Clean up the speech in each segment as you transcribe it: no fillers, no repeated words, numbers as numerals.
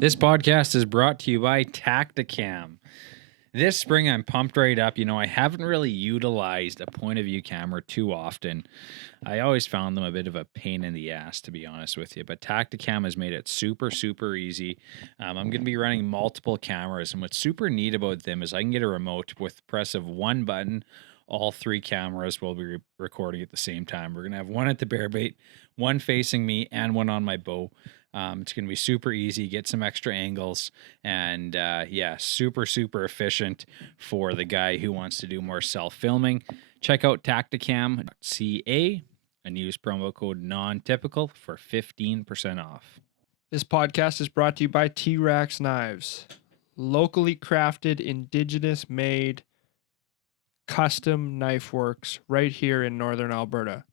This podcast is brought to you by Tacticam. This spring, I'm pumped right up. I haven't really utilized a point of view camera too often. I always found them a bit of a pain in the ass, to be honest with you. But Tacticam has made it super, super easy. I'm going to be running multiple cameras. And what's super neat about them is I can get a remote with the press of one button. All three cameras will be recording at the same time. We're going to have one at the bear bait, one facing me, and one on my bow. It's going to be super easy, get some extra angles, and super, super efficient for the guy who wants to do more self-filming. Check out tacticam.ca and use promo code NONTYPICAL for 15% off. This podcast is brought to you by T-Rax Knives. Locally crafted, indigenous made, custom knife works right here in Northern Alberta.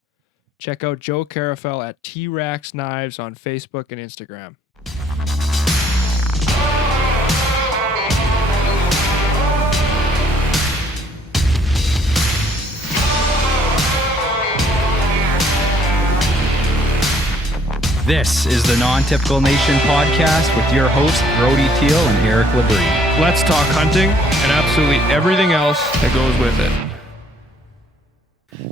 Check out Joe Carafel at T-Rax Knives on Facebook and Instagram. This is the Non-Typical Nation podcast with your hosts, Brody Teal and Erik Labrie. Let's talk hunting and absolutely everything else that goes with it.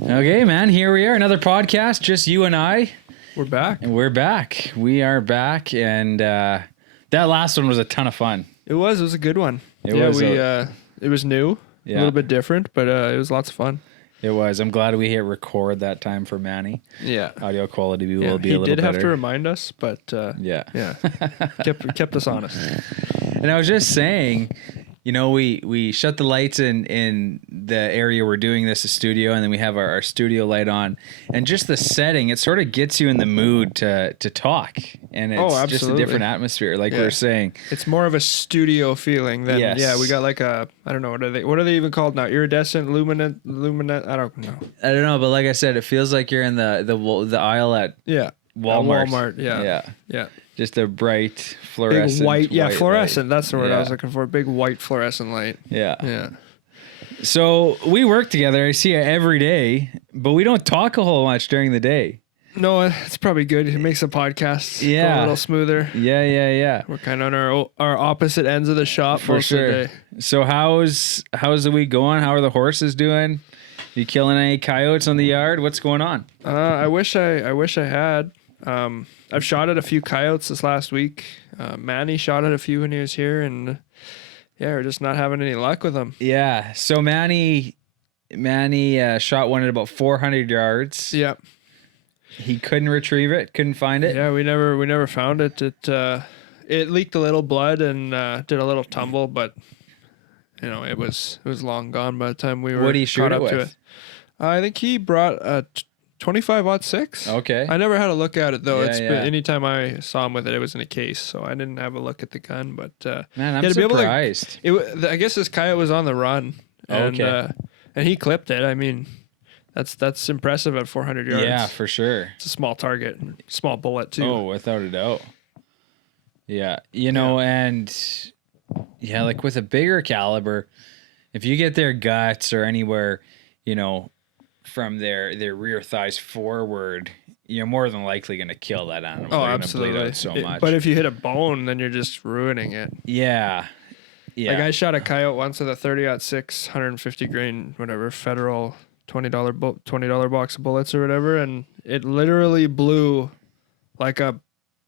Okay, man, here we are. Another podcast, just you and I. We're back. And we're back. We are back. And that last one was a ton of fun. It was a good one. It was new, a little bit different, but it was lots of fun. It was. I'm glad we hit record that time for Manny. Yeah. Audio quality will be a little better. He did have to remind us, but yeah. kept us honest. And I was just saying, we shut the lights in the area we're doing this, a studio, and then we have our studio light on. And just the setting, it sort of gets you in the mood to talk. And it's just a different atmosphere, like we were saying. It's more of a studio feeling than, we got like a, I don't know, what are they even called now? Iridescent, luminant, I don't know. I don't know, but like I said, it feels like you're in the aisle at Walmart. Yeah. Just a bright fluorescent. Big white fluorescent. Light. That's the word I was looking for. Big white fluorescent light. Yeah. So we work together. I see you every day, but we don't talk a whole much during the day. No, it's probably good. It makes the podcast go a little smoother. Yeah. We're kind of on our opposite ends of the shop for most sure. of the day. So how's the week going? How are the horses doing? You killing any coyotes on the yard? What's going on? I wish I had. I've shot at a few coyotes this last week. Manny shot at a few when he was here, and we're just not having any luck with them. Yeah. So Manny shot one at about 400 yards. Yep. He couldn't retrieve it. Couldn't find it. Yeah, we never found it. It leaked a little blood and did a little tumble, but it was long gone by the time we were What did he shoot caught up it to with? it. I think he brought a 25-06. Okay. I never had a look at it though. Yeah, anytime I saw him with it, it was in a case, so I didn't have a look at the gun. But man, I'm surprised. I guess this coyote was on the run, and and he clipped it. I mean, that's impressive at 400 yards. Yeah, for sure. It's a small target, small bullet too. Oh, without a doubt. Yeah, and like with a bigger caliber, if you get their guts or anywhere, from their rear thighs forward, you're more than likely going to kill that animal. Oh, They're absolutely. Bleed out so much. But if you hit a bone, then you're just ruining it. Yeah. Like I shot a coyote once with a 30-06, 150 grain, whatever, federal $20 box of bullets or whatever, and it literally blew like a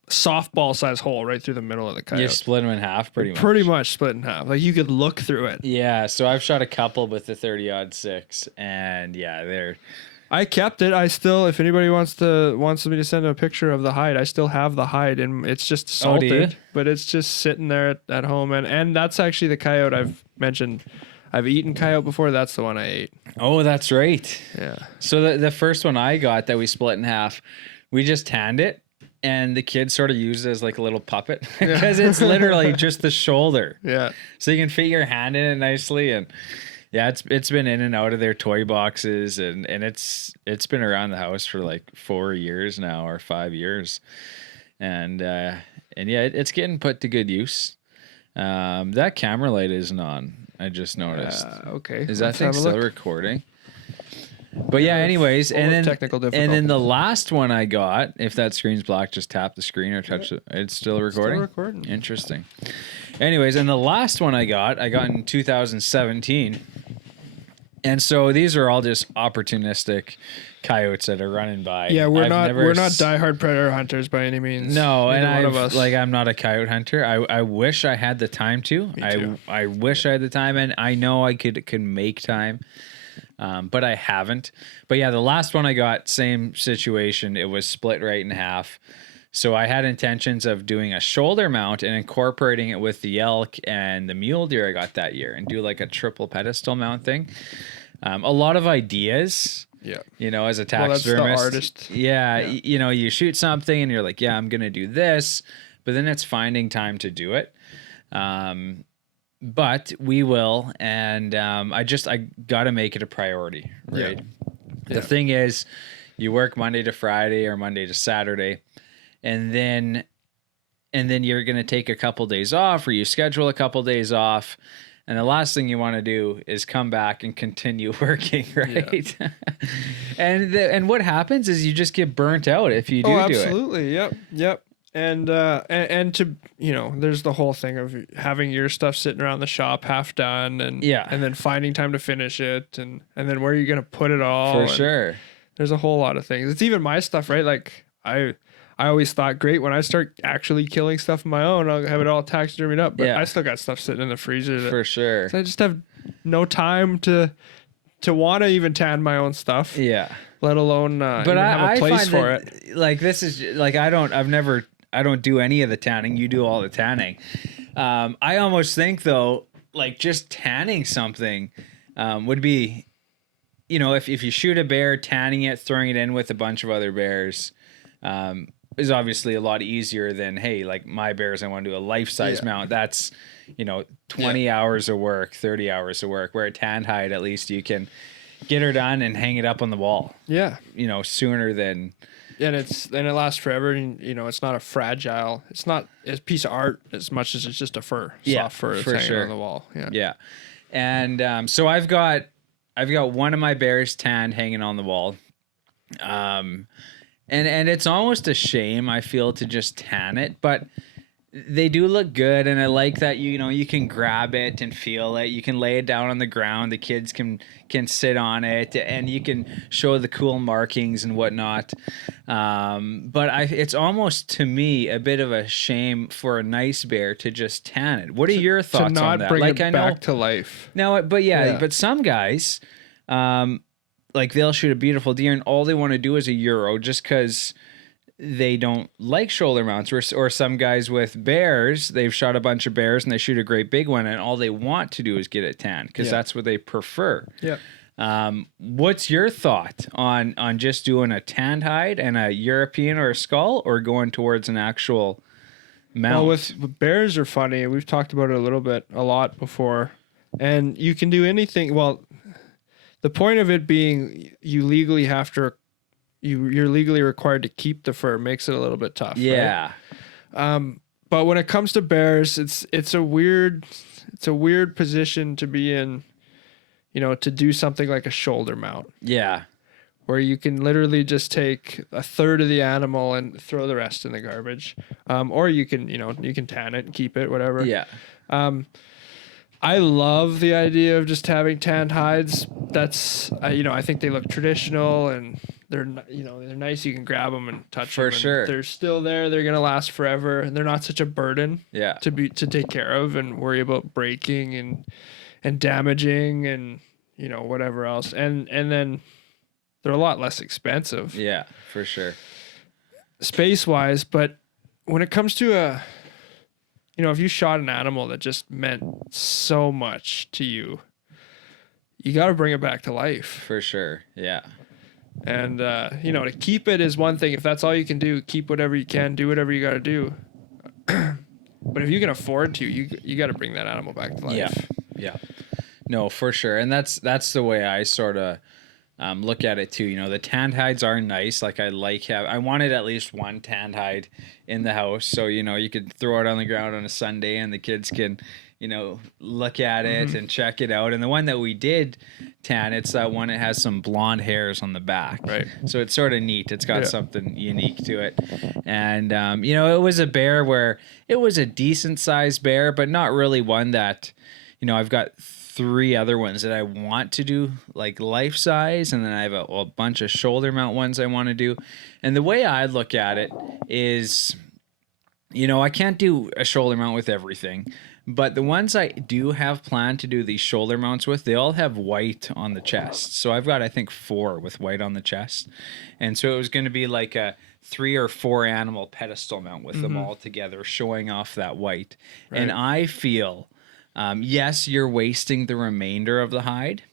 softball size hole right through the middle of the coyote. You split them in half, pretty much. Pretty much split in half. Like you could look through it. Yeah, so I've shot a couple with the 30-06, and they're. I kept it. I still, if anybody wants me to send a picture of the hide, I still have the hide, and it's just salted, but it's just sitting there at home, and that's actually the coyote I've mentioned. I've eaten coyote before. That's the one I ate. Oh, that's right. Yeah. So the first one I got that we split in half, we just tanned it. And the kids sort of use it as like a little puppet because it's literally just the shoulder. Yeah. So you can fit your hand in it nicely. And it's been in and out of their toy boxes and it's been around the house for like 4 years now or 5 years. And it's getting put to good use. That camera light isn't on. I just noticed. Okay. Is that thing still recording? But yeah, anyways, full of and then technical and then the difficulties. last one I got, if that screen's black, just tap the screen or touch it. It's still recording. Still recording. Interesting. Anyways, and the last one I got in 2017. And so these are all just opportunistic coyotes that are running by. Yeah, we're I've not never diehard predator hunters by any means. No, Neither and one of us. I'm not a coyote hunter. I wish I had the time to. Me too. I wish I had the time, and I know I could make time, but I haven't. But yeah, the last one I got, same situation. It was split right in half. So I had intentions of doing a shoulder mount and incorporating it with the elk and the mule deer I got that year, and do like a triple pedestal mount thing. A lot of ideas. Yeah. You know, as a Well, that's taxidermist, the artist. yeah, Yeah. you know, you shoot something and you're like, yeah, I'm gonna do this, but then it's finding time to do it. But we will, and I gotta make it a priority, right? Yeah. The thing is, you work Monday to Friday or Monday to Saturday, and then you're gonna take a couple days off, or you schedule a couple days off. And the last thing you want to do is come back and continue working, right? Yeah. and what happens is you just get burnt out if you do do it. Absolutely. Yep. And to, you know, there's the whole thing of having your stuff sitting around the shop half done, and and then finding time to finish it, and then where are you gonna put it all? For sure. There's a whole lot of things. It's even my stuff, right? Like I always thought, great, when I start actually killing stuff on my own, I'll have it all taxidermied up. But I still got stuff sitting in the freezer. For sure. So I just have no time to want to even tan my own stuff. Yeah. Let alone but have a place for it. Like, this is like, I don't do any of the tanning. You do all the tanning. I almost think though, like, just tanning something would be, you know, if you shoot a bear, tanning it, throwing it in with a bunch of other bears, is obviously a lot easier than, hey, like my bears, I want to do a life-size mount. That's, you know, 20 hours of work, 30 hours of work. Where a tan hide, at least you can get her done and hang it up on the wall. Yeah. You know, sooner than. And it lasts forever. And, you know, it's not it's not a piece of art as much as it's just a fur, soft fur that's hanging on the wall. Yeah. Yeah. And so I've got one of my bears tanned hanging on the wall. And it's almost a shame, I feel, to just tan it, but they do look good, and I like that you can grab it and feel it. You can lay it down on the ground. The kids can sit on it, and you can show the cool markings and whatnot. But it's almost, to me, a bit of a shame for a nice bear to just tan it. What are your thoughts on that? To not bring it back to life. No, but but some guys, like, they'll shoot a beautiful deer and all they want to do is a euro just because they don't like shoulder mounts. Or some guys with bears, they've shot a bunch of bears and they shoot a great big one and all they want to do is get it tan because that's what they prefer. Yeah. What's your thought on just doing a tanned hide and a European or a skull, or going towards an actual mount? Well, with bears are funny. We've talked about it a lot before, and you can do anything. Well, the point of it being you're legally required to keep the fur makes it a little bit tough. Yeah. Right? But when it comes to bears, it's a weird position to be in, you know, to do something like a shoulder mount. Yeah. Where you can literally just take a third of the animal and throw the rest in the garbage. Or you can tan it and keep it, whatever. Yeah. I love the idea of just having tanned hides. That's, I think they look traditional and they're nice. You can grab them and touch them. For sure. They're still there. They're going to last forever, and they're not such a burden to take care of and worry about breaking and damaging and, you know, whatever else. And then they're a lot less expensive. Yeah, for sure. Space wise. But when it comes to if you shot an animal that just meant so much to you, you got to bring it back to life. For sure. Yeah. And, to keep it is one thing. If that's all you can do, keep whatever you can, do whatever you got to do. But if you can afford to, you got to bring that animal back to life. Yeah. Yeah. No, for sure. And that's the way I sort of look at it too. You know, the tanned hides are nice. Like, I wanted at least one tanned hide in the house. So, you know, you could throw it on the ground on a Sunday and the kids can look at it and check it out. And the one that we did tan, it's that one that has some blonde hairs on the back. Right. So it's sort of neat. It's got something unique to it. And, it was a bear where it was a decent sized bear, but not really one that, I've got 3 other ones that I want to do like life size. And then I have a bunch of shoulder mount ones I want to do. And the way I look at it is, I can't do a shoulder mount with everything. But the ones I do have planned to do these shoulder mounts with, they all have white on the chest. So I've got, I think, 4 with white on the chest. And so it was going to be like a 3 or 4 animal pedestal mount with them all together, showing off that white. Right. And I feel, yes, you're wasting the remainder of the hide,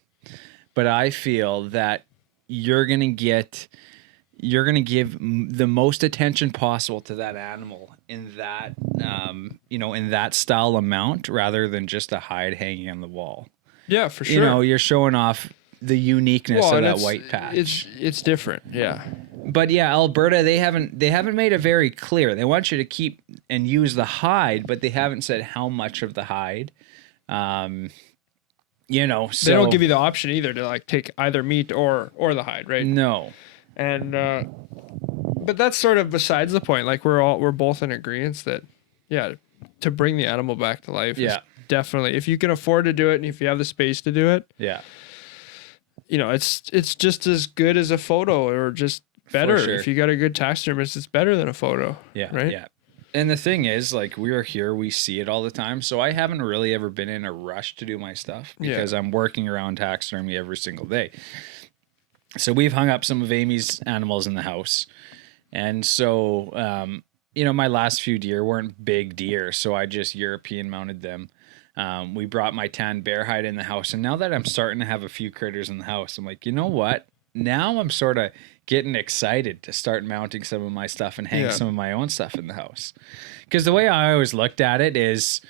but I feel that you're going to give the most attention possible to that animal in that, in that style of mount rather than just a hide hanging on the wall. Yeah, for sure. You're showing off the uniqueness of that white patch. It's different. Yeah. But yeah, Alberta, they haven't made it very clear. They want you to keep and use the hide, but they haven't said how much of the hide. So they don't give you the option either to like take either meat or the hide, right? No. And but that's sort of besides the point. Like we're both in agreement that to bring the animal back to life is definitely, if you can afford to do it and if you have the space to do it, it's just as good as a photo or just better. Sure. If you got a good taxidermist, it's better than a photo. Yeah. Right. Yeah. And the thing is, like, we are here, we see it all the time. So I haven't really ever been in a rush to do my stuff because I'm working around taxidermy every single day. So we've hung up some of Amy's animals in the house. And so, my last few deer weren't big deer. So I just European mounted them. We brought my tan bear hide in the house. And now that I'm starting to have a few critters in the house, I'm like, you know what? Now I'm sort of getting excited to start mounting some of my stuff and hang some of my own stuff in the house. Because the way I always looked at it is,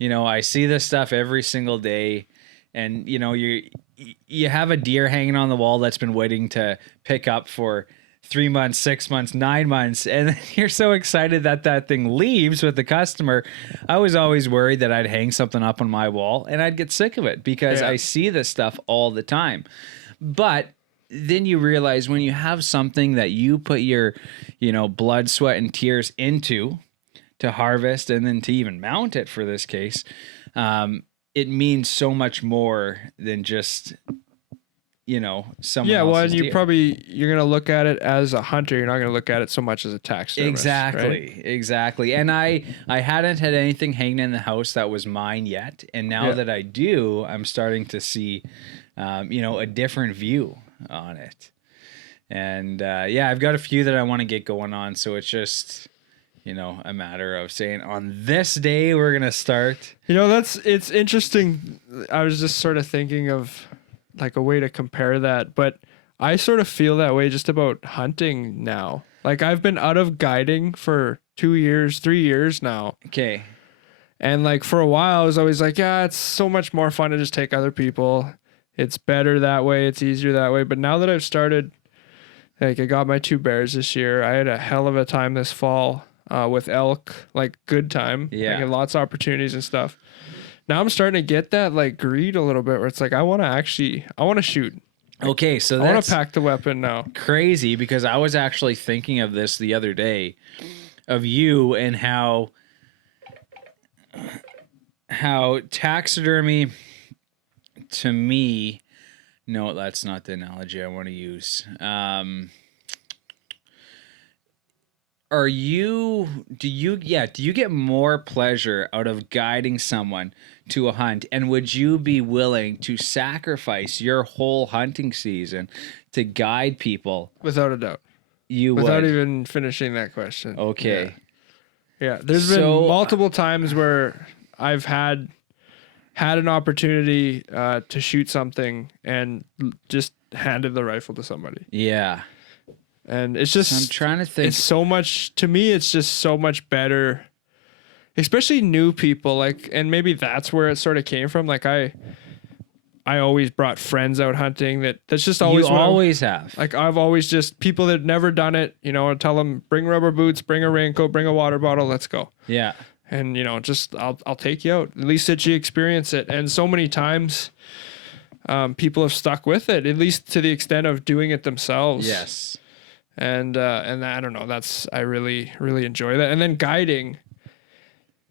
I see this stuff every single day. And, you have a deer hanging on the wall that's been waiting to pick up for 3 months, 6 months, 9 months. And you're so excited that thing leaves with the customer. I was always worried that I'd hang something up on my wall and I'd get sick of it because I see this stuff all the time. But then you realize when you have something that you put your, blood, sweat, and tears into to harvest and then to even mount it for this case, it means so much more than just, someone else's and deer. You're going to look at it as a hunter. You're not going to look at it so much as a taxidermist. Exactly. And I hadn't had anything hanging in the house that was mine yet. And now that I do, I'm starting to see, a different view on it. And I've got a few that I want to get going on. So it's just, a matter of saying on this day we're going to start. It's interesting. I was just sort of thinking of like a way to compare that, but I sort of feel that way just about hunting now. Like I've been out of guiding for 2 years, 3 years now. Okay. And like for a while I was always like, it's so much more fun to just take other people. It's better that way. It's easier that way. But now that I've started, like I got my 2 bears this year. I had a hell of a time this fall with elk, like good time. Yeah. Like, lots of opportunities and stuff. Now I'm starting to get that like greed a little bit where it's like, I want to shoot. Okay. So I want to pack the weapon now. Crazy because I was actually thinking of this the other day of you and how taxidermy to me, no, that's not the analogy I want to use. Do you get more pleasure out of guiding someone to a hunt? And would you be willing to sacrifice your whole hunting season to guide people? Without a doubt. Without even finishing that question. Okay. Yeah. There's been multiple times where I've had an opportunity to shoot something and just handed the rifle to somebody. Yeah. And it's just, I'm trying to think. It's so much, to me, it's just so much better, especially new people. Like, and maybe that's where it sort of came from. Like I always brought friends out hunting. That's just always you always have. Like I've always just people that never done it, I tell them bring rubber boots, bring a raincoat, bring a water bottle, let's go. Yeah. and just I'll take you out. At least that you experience it. And so many times, people have stuck with it, at least to the extent of doing it themselves. Yes. And I don't know. I really enjoy that. And then guiding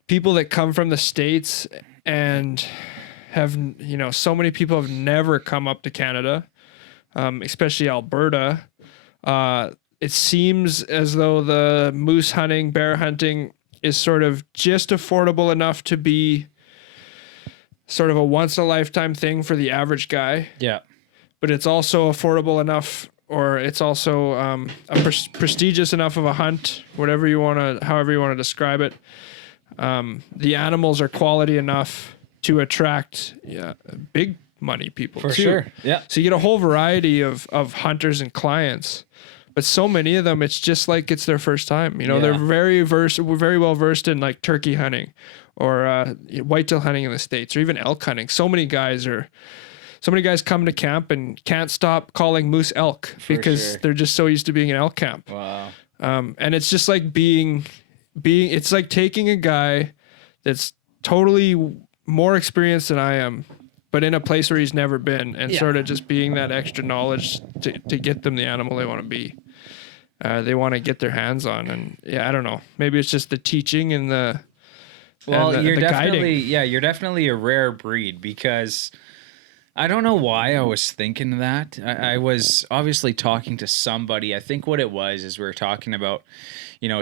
people that come from the States and have, so many people have never come up to Canada, especially Alberta. It seems as though the moose hunting, bear hunting is sort of just affordable enough to be sort of a once in a lifetime thing for the average guy. Yeah. But it's also affordable enough, or it's also prestigious enough of a hunt, however you want to describe it. The animals are quality enough to attract big money people For too. sure. Yeah. So you get a whole variety of hunters and clients, but so many of them, it's just like it's their first time. They're very well versed in like turkey hunting or whitetail hunting in the States, or even elk hunting. So many guys come to camp and can't stop calling moose elk because they're just so used to being in elk camp. Wow. And it's just like it's like taking a guy that's totally more experienced than I am, but in a place where he's never been, and sort of just being that extra knowledge to get them the animal they want to be. They want to get their hands on. And I don't know. Maybe it's just the teaching and the you're definitely guiding. You're definitely a rare breed, because I don't know why I was thinking that. I was obviously talking to somebody. I think what it was is we were talking about,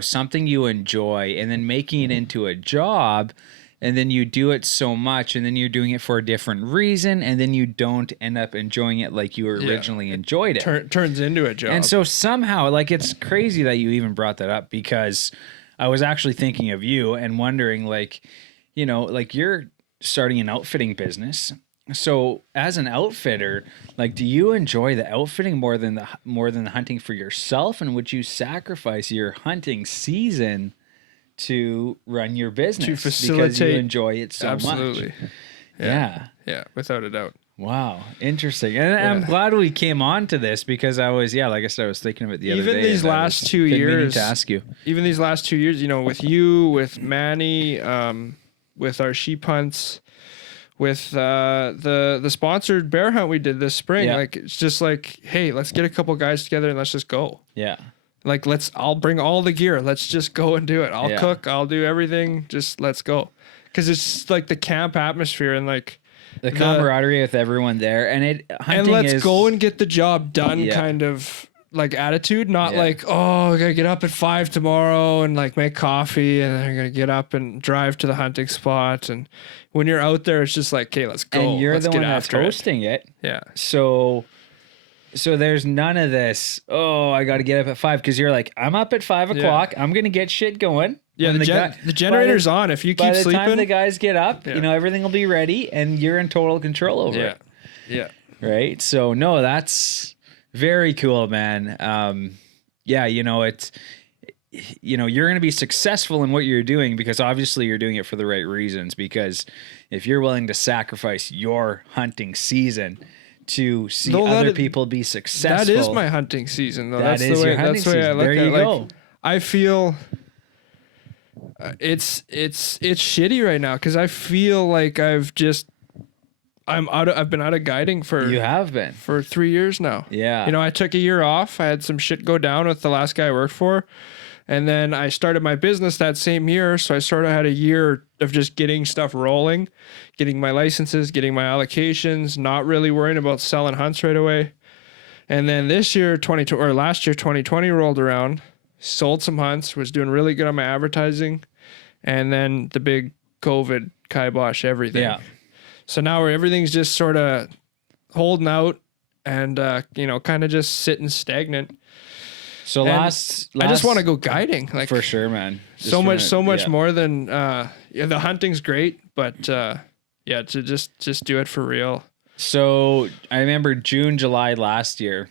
something you enjoy and then making it into a job, and then you do it so much, and then you're doing it for a different reason, and then you don't end up enjoying it like you originally enjoyed it. Turns into a job. And so somehow, like, it's crazy that you even brought that up, because I was actually thinking of you and wondering, like, like you're starting an outfitting business. So as an outfitter, like, do you enjoy the outfitting more than the hunting for yourself? And would you sacrifice your hunting season to run your business to facilitate, because you enjoy it so absolutely. much? Yeah, without a doubt. Wow, interesting. And I'm glad we came on to this, because I was, like I said, I was thinking of it the other day. Even these last 2 years, to ask you. Even these last 2 years, with you, with Manny, with our sheep hunts, with the sponsored bear hunt we did this spring, like, it's just like, hey, let's get a couple guys together and let's just go. Yeah. Like, I'll bring all the gear. Let's just go and do it. I'll cook. I'll do everything. Just let's go. Because it's like the camp atmosphere and like the camaraderie with everyone there, and let's go and get the job done kind of like attitude, not like, oh, I gotta get up at 5 tomorrow and like make coffee, and then I'm gonna get up and drive to the hunting spot. And when you're out there, it's just like, okay, let's go. And you're the one that's hosting it. Yeah. So there's none of this, oh, I got to get up at 5, because you're like, I'm up at 5 o'clock. I'm going to get shit going. Yeah, the generator's on. If you keep sleeping. By the time the guys get up, everything will be ready, and you're in total control over it. Yeah. Right? So, no, that's very cool, man. It's, you're going to be successful in what you're doing, because obviously you're doing it for the right reasons, because if you're willing to sacrifice your hunting season to see other people be successful. That is my hunting season, though. That's the way I look at it. Go. I feel it's shitty right now, because I feel like I've been out of guiding for 3 years now. Yeah. I took a year off. I had some shit go down with the last guy I worked for. And then I started my business that same year. So I sort of had a year of just getting stuff rolling, getting my licenses, getting my allocations, not really worrying about selling hunts right away. And then last year, 2020 rolled around, sold some hunts, was doing really good on my advertising. And then the big COVID kibosh everything. Yeah. So now everything's just sort of holding out and, kind of just sitting stagnant. So last I just want to go guiding, like, for sure, man. So much more than the hunting's great, but to just do it for real. So I remember June, July last year.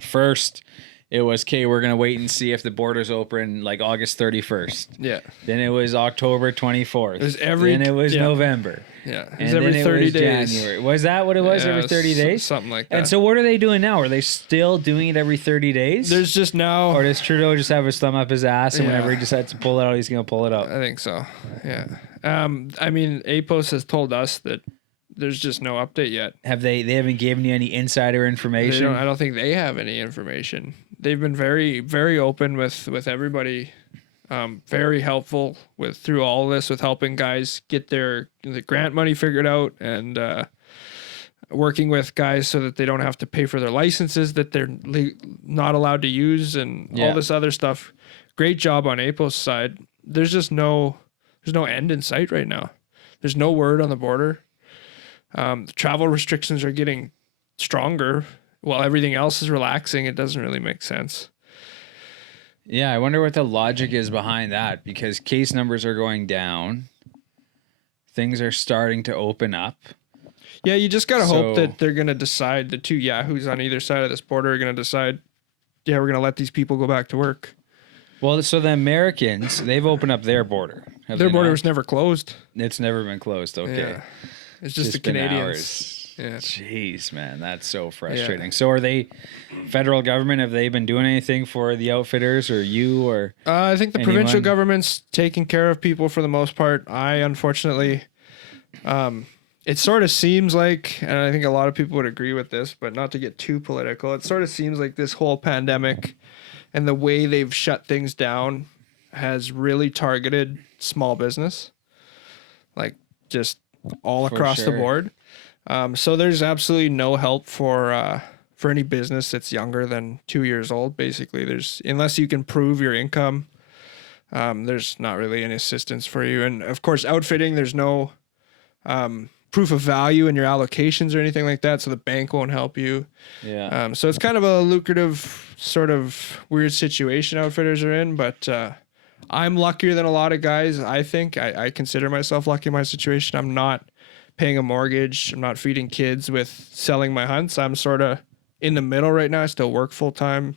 First, it was, okay, we're going to wait and see if the borders open like August 31st. Yeah. Then it was October 24th. It was then it was November. Yeah. It was and every then 30 it was days. January. Was that what it was? Every 30 days? Something like that. And so what are they doing now? Are they still doing it every 30 days? There's just now. Or does Trudeau just have his thumb up his ass and whenever he decides to pull it out, he's going to pull it out? I think so. Yeah. I mean, APOS has told us that there's just no update yet. They haven't given you any insider information? I don't think they have any information. They've been very, very open with everybody. Very helpful through all of this with helping guys get the grant money figured out and working with guys so that they don't have to pay for their licenses that they're not allowed to use and all this other stuff. Great job on APO's side. There's just there's no end in sight right now. There's no word on the border. The travel restrictions are getting stronger while everything else is relaxing. It doesn't really make sense. Yeah, I wonder what the logic is behind that, because case numbers are going down. Things are starting to open up. Yeah, you just got to hope that they're going to decide, the two yahoos on either side of this border are going to decide, yeah, we're going to let these people go back to work. Well, so the Americans, they've opened up their border. Their border was never closed. It's never been closed, okay. Yeah. It's just the Canadians. Yeah. Jeez, man, that's so frustrating. Yeah. So are they, federal government, have they been doing anything for the outfitters or you or I think the provincial government's taking care of people for the most part. Unfortunately, it sort of seems like, and I think a lot of people would agree with this, but not to get too political, it sort of seems like this whole pandemic and the way they've shut things down has really targeted small business, like just all across the board. So there's absolutely no help for any business that's younger than 2 years old. Basically, unless you can prove your income, there's not really any assistance for you. And of course, outfitting, there's no proof of value in your allocations or anything like that, so the bank won't help you. Yeah. So it's kind of a lucrative, sort of weird situation outfitters are in, but I'm luckier than a lot of guys. I think I consider myself lucky in my situation. I'm not paying a mortgage. I'm not feeding kids with selling my hunts. I'm sort of in the middle right now. I still work full time,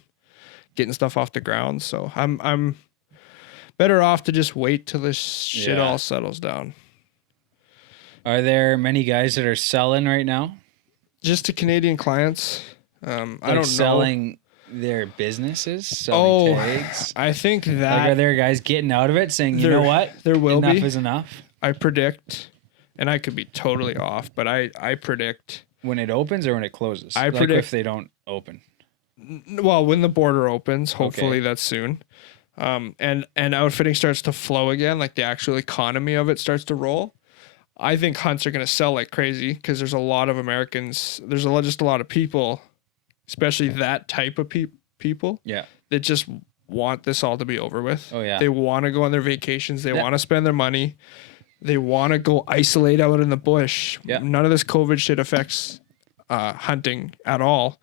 getting stuff off the ground. So I'm better off to just wait till this shit all settles down. Are there many guys that are selling right now? Just to Canadian clients. I don't know. Selling their businesses, selling tags. I think that. Like, are there guys getting out of it saying, you know what? There will enough be. Enough is enough. I predict. And I could be totally off, but I predict when it opens or when it closes. I predict if they don't open. Well, when the border opens, hopefully that's soon, and outfitting starts to flow again, like the actual economy of it starts to roll. I think hunts are going to sell like crazy because there's a lot of Americans. There's just a lot of people, especially that type of people. Yeah, that just want this all to be over with. Oh yeah, they want to go on their vacations. They want to spend their money. They want to go isolate out in the bush. Yeah. None of this COVID shit affects hunting at all.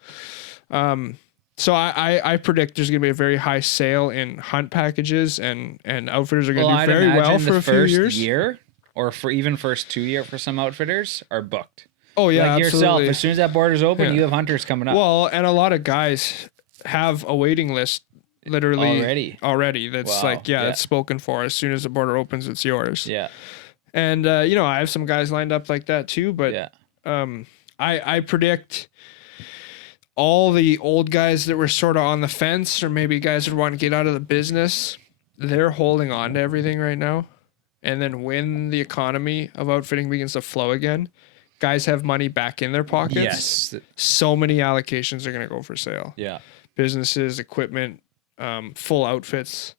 So I predict there's going to be a very high sale in hunt packages, and outfitters are going to do very well for a few years. Year, or for even first 2 year for some outfitters are booked. Oh yeah, like absolutely. Yourself, as soon as that border's open, you have hunters coming up. Well, and a lot of guys have a waiting list. Literally already. That's it's spoken for. As soon as the border opens, it's yours. Yeah. And, I have some guys lined up like that too, but I predict all the old guys that were sort of on the fence, or maybe guys that want to get out of the business, they're holding on to everything right now. And then when the economy of outfitting begins to flow again, guys have money back in their pockets. Yes. So many allocations are going to go for sale. Yeah. Businesses, equipment, full outfits.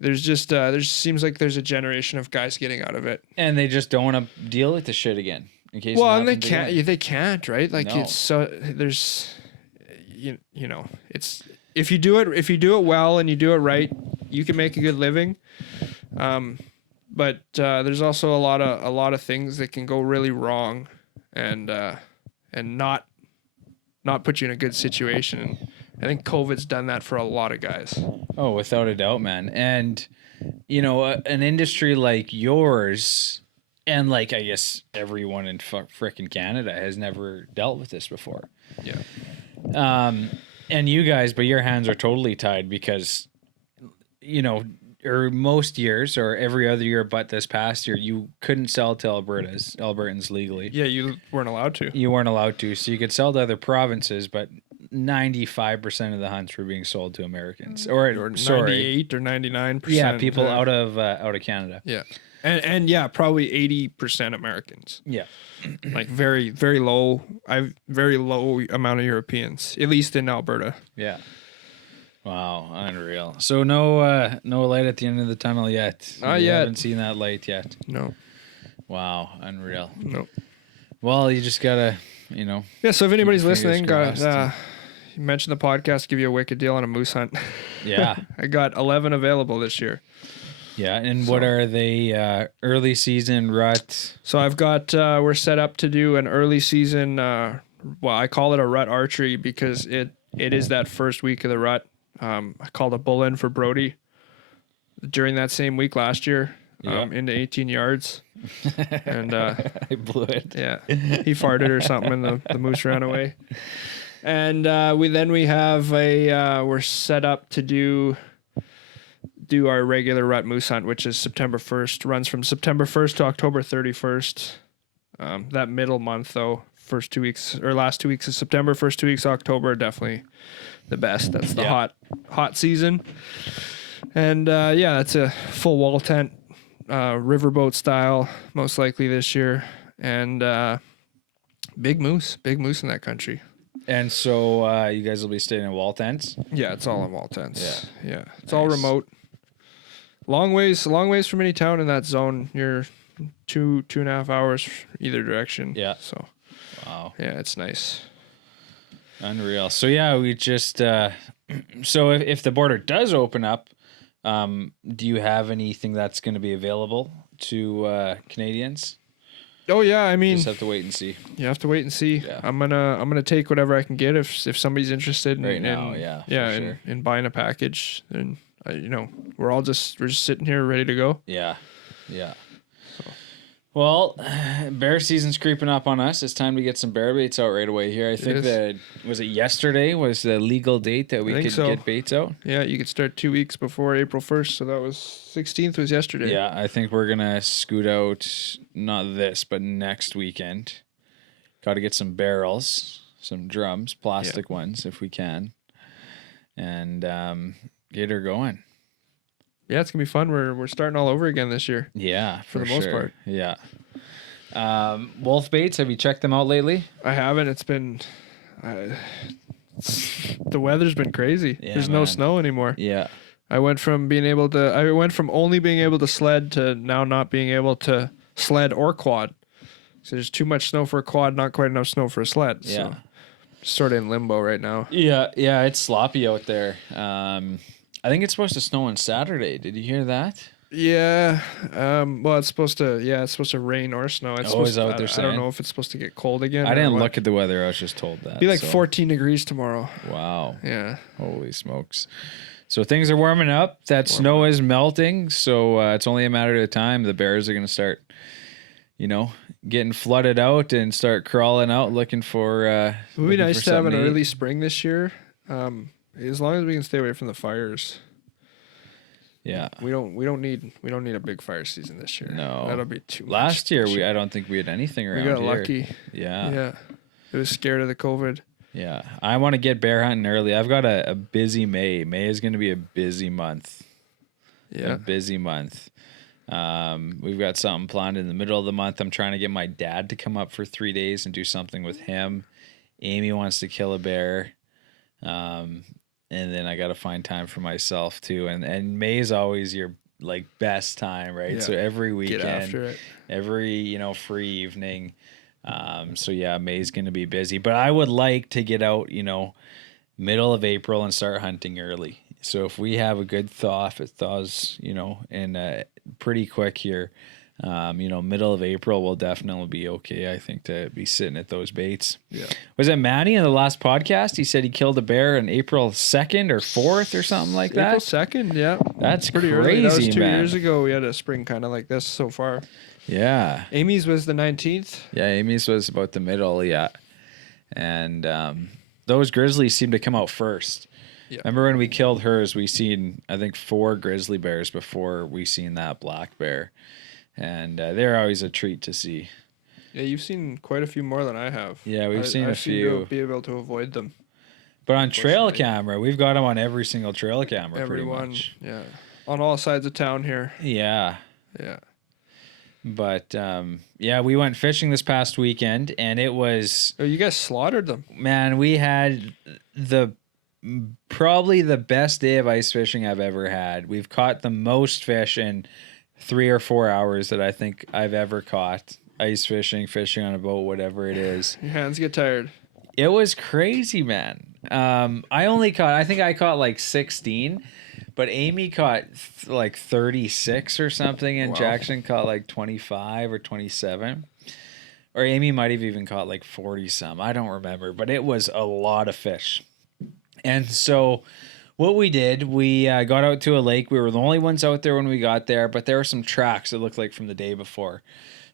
There's just there seems like there's a generation of guys getting out of it, and they just don't want to deal with the shit again. In case and they can't, right? Like it's so there's it's if you do it well and you do it right, you can make a good living. But there's also a lot of things that can go really wrong, and not put you in a good situation. I think COVID's done that for a lot of guys. Oh, without a doubt, man. And, an industry like yours, and like, I guess everyone in frickin' Canada has never dealt with this before. Yeah. And you guys, but your hands are totally tied because, or most years or every other year but this past year, you couldn't sell to Albertans legally. Yeah, you weren't allowed to. You weren't allowed to. So you could sell to other provinces, but 95% of the hunts were being sold to Americans. Or 98 or 99%. Yeah, people out of Canada. Yeah. And yeah, probably 80% Americans. Yeah. Like very, very low. Very low amount of Europeans, at least in Alberta. Yeah. Wow, unreal. So no light at the end of the tunnel yet. Not you yet. Haven't seen that light yet. No. Wow, unreal. No. Well, you just gotta, Yeah. So if anybody's Fingers listening, crossed. you mentioned the podcast, give you a wicked deal on a moose hunt. Yeah. I got 11 available this year. Yeah, and what are they? Early season rut. So I've got we're set up to do an early season. I call it a rut archery because it is that first week of the rut. I called a bull in for Brody during that same week last year, into 18 yards, and I blew it. Yeah, he farted or something, and the moose ran away. And we have we're set up to do our regular rut moose hunt, which is September 1st. Runs from September 1st to October 31st. That middle month, though, last 2 weeks of September, first 2 weeks of October, are definitely the best. That's the hot season. And it's a full wall tent, riverboat style, most likely this year. And big moose in that country. And so you guys will be staying in wall tents? Yeah, it's all in wall tents. Yeah. It's Nice. all remote. Long ways from any town in that zone. You're 2.5 hours either direction. Yeah. So, wow. Yeah, it's nice. Unreal. So yeah, we just so if the border does open up, do you have anything that's going to be available to Canadians? Oh yeah, I mean, Just have to wait and see. you have to wait and see. Yeah. I'm gonna take whatever I can get if somebody's interested Right now, in buying a package. And we're just sitting here ready to go. Yeah. Well, bear season's creeping up on us. It's time to get some bear baits out right away here. I think that was it yesterday was the legal date that we could get baits out. Yeah, you could start 2 weeks before April 1st, so that was 16th was yesterday. Yeah, I think we're gonna scoot out not this, but next weekend. Got to get some barrels, some drums, plastic ones if we can, and get her going. Yeah, it's gonna be fun. We're starting all over again this year. Yeah, for the most part. Yeah. Wolf baits. Have you checked them out lately? I haven't. It's been the weather's been crazy. Yeah, There's no snow anymore. Yeah. I went from only being able to sled to now not being able to sled or quad. So there's too much snow for a quad, not quite enough snow for a sled. Yeah. So sort of in limbo right now. Yeah, it's sloppy out there. I think it's supposed to snow on Saturday. Did you hear that? Yeah. Well, it's supposed to rain or snow. It's Oh, is that what I they're don't saying? know if it's supposed to get cold again. I or didn't what. look at the weather. I was just told that. Be like so. 14 degrees tomorrow. Wow. Yeah. Holy smokes. So things are warming up. That snow is melting. So it's only a matter of time. The bears are going to start, getting flooded out and start crawling out looking for. It would be nice to have an something to early eat. spring this year. As long as we can stay away from the fires. Yeah. We don't need a big fire season this year. No. That'll be too much. Last year, I don't think we had anything around we got here. lucky. Yeah. Yeah. It was scared of the COVID. Yeah. I want to get bear hunting early. I've got a busy May. May is going to be a busy month. Yeah. A busy month. We've got something planned in the middle of the month. I'm trying to get my dad to come up for 3 days and do something with him. Amy wants to kill a bear. And then I got to find time for myself too. And May is always your best time, right? Yeah. So every weekend, Get after it. every, free evening. So yeah, May's going to be busy, but I would like to get out, middle of April and start hunting early. So if we have a good thaw, if it thaws, in pretty quick here, middle of April will definitely be okay. I think to be sitting at those baits. Yeah. Was it Manny in the last podcast? He said he killed a bear on April 2nd or 4th or something like that. April 2nd, yeah. That's Pretty crazy, early. That was 2 man. years ago. We had a spring kind of like this so far. Yeah. Amy's was the 19th. Yeah, Amy's was about the middle, yeah. And those grizzlies seem to come out first. Yeah. Remember when we killed hers, we seen, I think, 4 grizzly bears before we seen that black bear. And they're always a treat to see. Yeah, you've seen quite a few more than I have. Yeah, we've seen I a few. Seem to be able to avoid them. But on trail camera, we've got them on every single trail camera. Everyone, pretty much. Yeah. On all sides of town here. Yeah. Yeah. But yeah, we went fishing this past weekend, and it was. Oh, you guys slaughtered them. Man, we had probably the best day of ice fishing I've ever had. We've caught the most fish in 3 or 4 hours that I think I've ever caught ice fishing on a boat, whatever it is. Your hands get tired. It was crazy, man. I think I caught like 16, but Amy caught like 36 or something, and Wow. Jackson caught like 25 or 27. Or Amy might have even caught like 40 some. I don't remember, but it was a lot of fish. And so what we did, we got out to a lake. We were the only ones out there when we got there, but there were some tracks that looked like from the day before.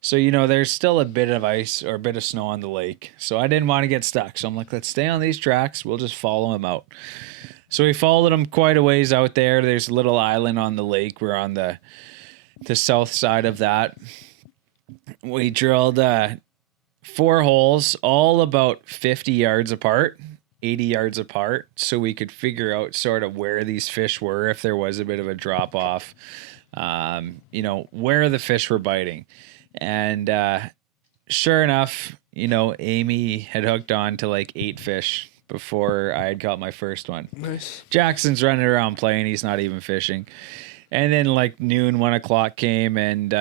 So, there's still a bit of ice or a bit of snow on the lake. So I didn't want to get stuck. So I'm like, let's stay on these tracks. We'll just follow them out. So we followed them quite a ways out there. There's a little island on the lake. We're on the south side of that. We drilled 4 holes, all about 50 yards apart, 80 yards apart, so we could figure out sort of where these fish were, if there was a bit of a drop off, where the fish were biting. And sure enough, Amy had hooked on to like 8 fish before I had caught my first one. Nice. Jackson's running around playing. He's not even fishing. And then like noon, 1 o'clock came, and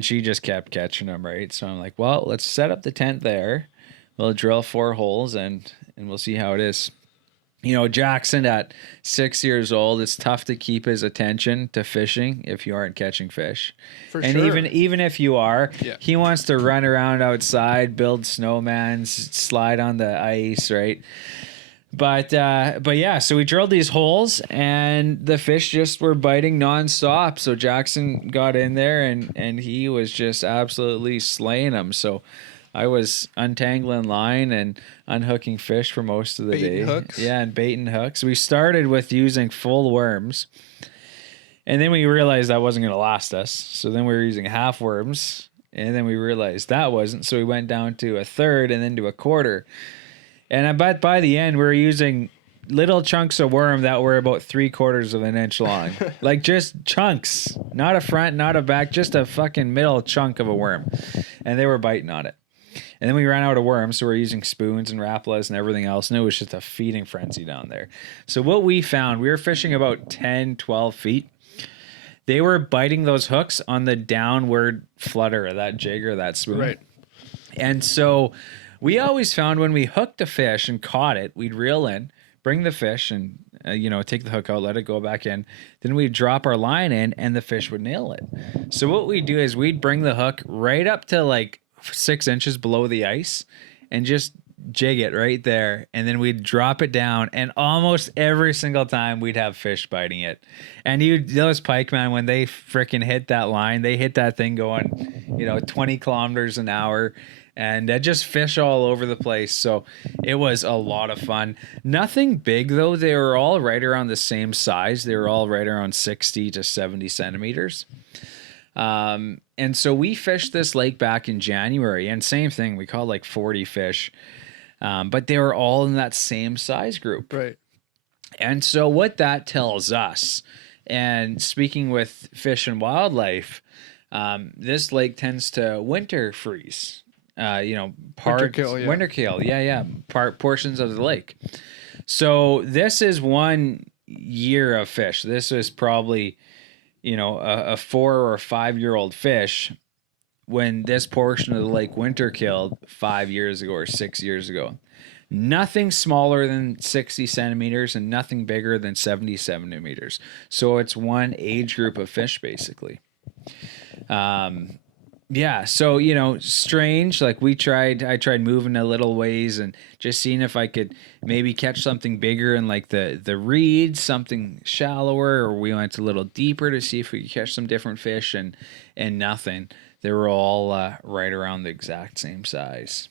she just kept catching them, right? So I'm like, well, let's set up the tent there. We'll drill 4 holes and we'll see how it is. Jackson at 6 years old, it's tough to keep his attention to fishing if you aren't catching fish. For and sure. even if you are, Yeah. he wants to run around outside, build snowmans, slide on the ice, right? But yeah, so we drilled these holes and the fish just were biting nonstop. So Jackson got in there and he was just absolutely slaying them. So I was untangling line and unhooking fish for most of the day. Hooks. Yeah, and baiting hooks. We started with using full worms. And then we realized that wasn't going to last us. So then we were using half worms. And then we realized that wasn't. So we went down to a third and then to a quarter. And I bet by the end we were using little chunks of worm that were about 3/4 of an inch long. Like just chunks. Not a front, not a back, just a fucking middle chunk of a worm. And they were biting on it. And then we ran out of worms, so we're using spoons and rapalas and everything else, and it was just a feeding frenzy down there. So what we found, we were fishing about 10, 12 feet. They were biting those hooks on the downward flutter of that jig or that spoon. Right. And so we always found when we hooked a fish and caught it, we'd reel in, bring the fish and, take the hook out, let it go back in. Then we'd drop our line in and the fish would nail it. So what we'd do is we'd bring the hook right up to like 6 inches below the ice and just jig it right there, and then we'd drop it down, and almost every single time we'd have fish biting it. And those pike, man, when they freaking hit that line, they hit that thing going 20 kilometers an hour, and just fish all over the place. So it was a lot of fun. Nothing big though. They were all right around the same size. They were all right around 60 to 70 centimeters. And so we fished this lake back in January, and same thing, we caught like 40 fish, but they were all in that same size group. Right. And so what that tells us, and speaking with Fish and Wildlife, this lake tends to winter freeze, Winter kill, yeah. Portions of the lake. So this is 1 year of fish. This was probably a 4 or 5 year old fish when this portion of the lake winter killed 5 years ago or 6 years ago. Nothing smaller than 60 centimeters and nothing bigger than 70 centimeters. So it's one age group of fish basically. Yeah, so strange. Like I tried moving a little ways and just seeing if I could maybe catch something bigger in like the reeds, something shallower, or we went a little deeper to see if we could catch some different fish, and nothing. They were all right around the exact same size.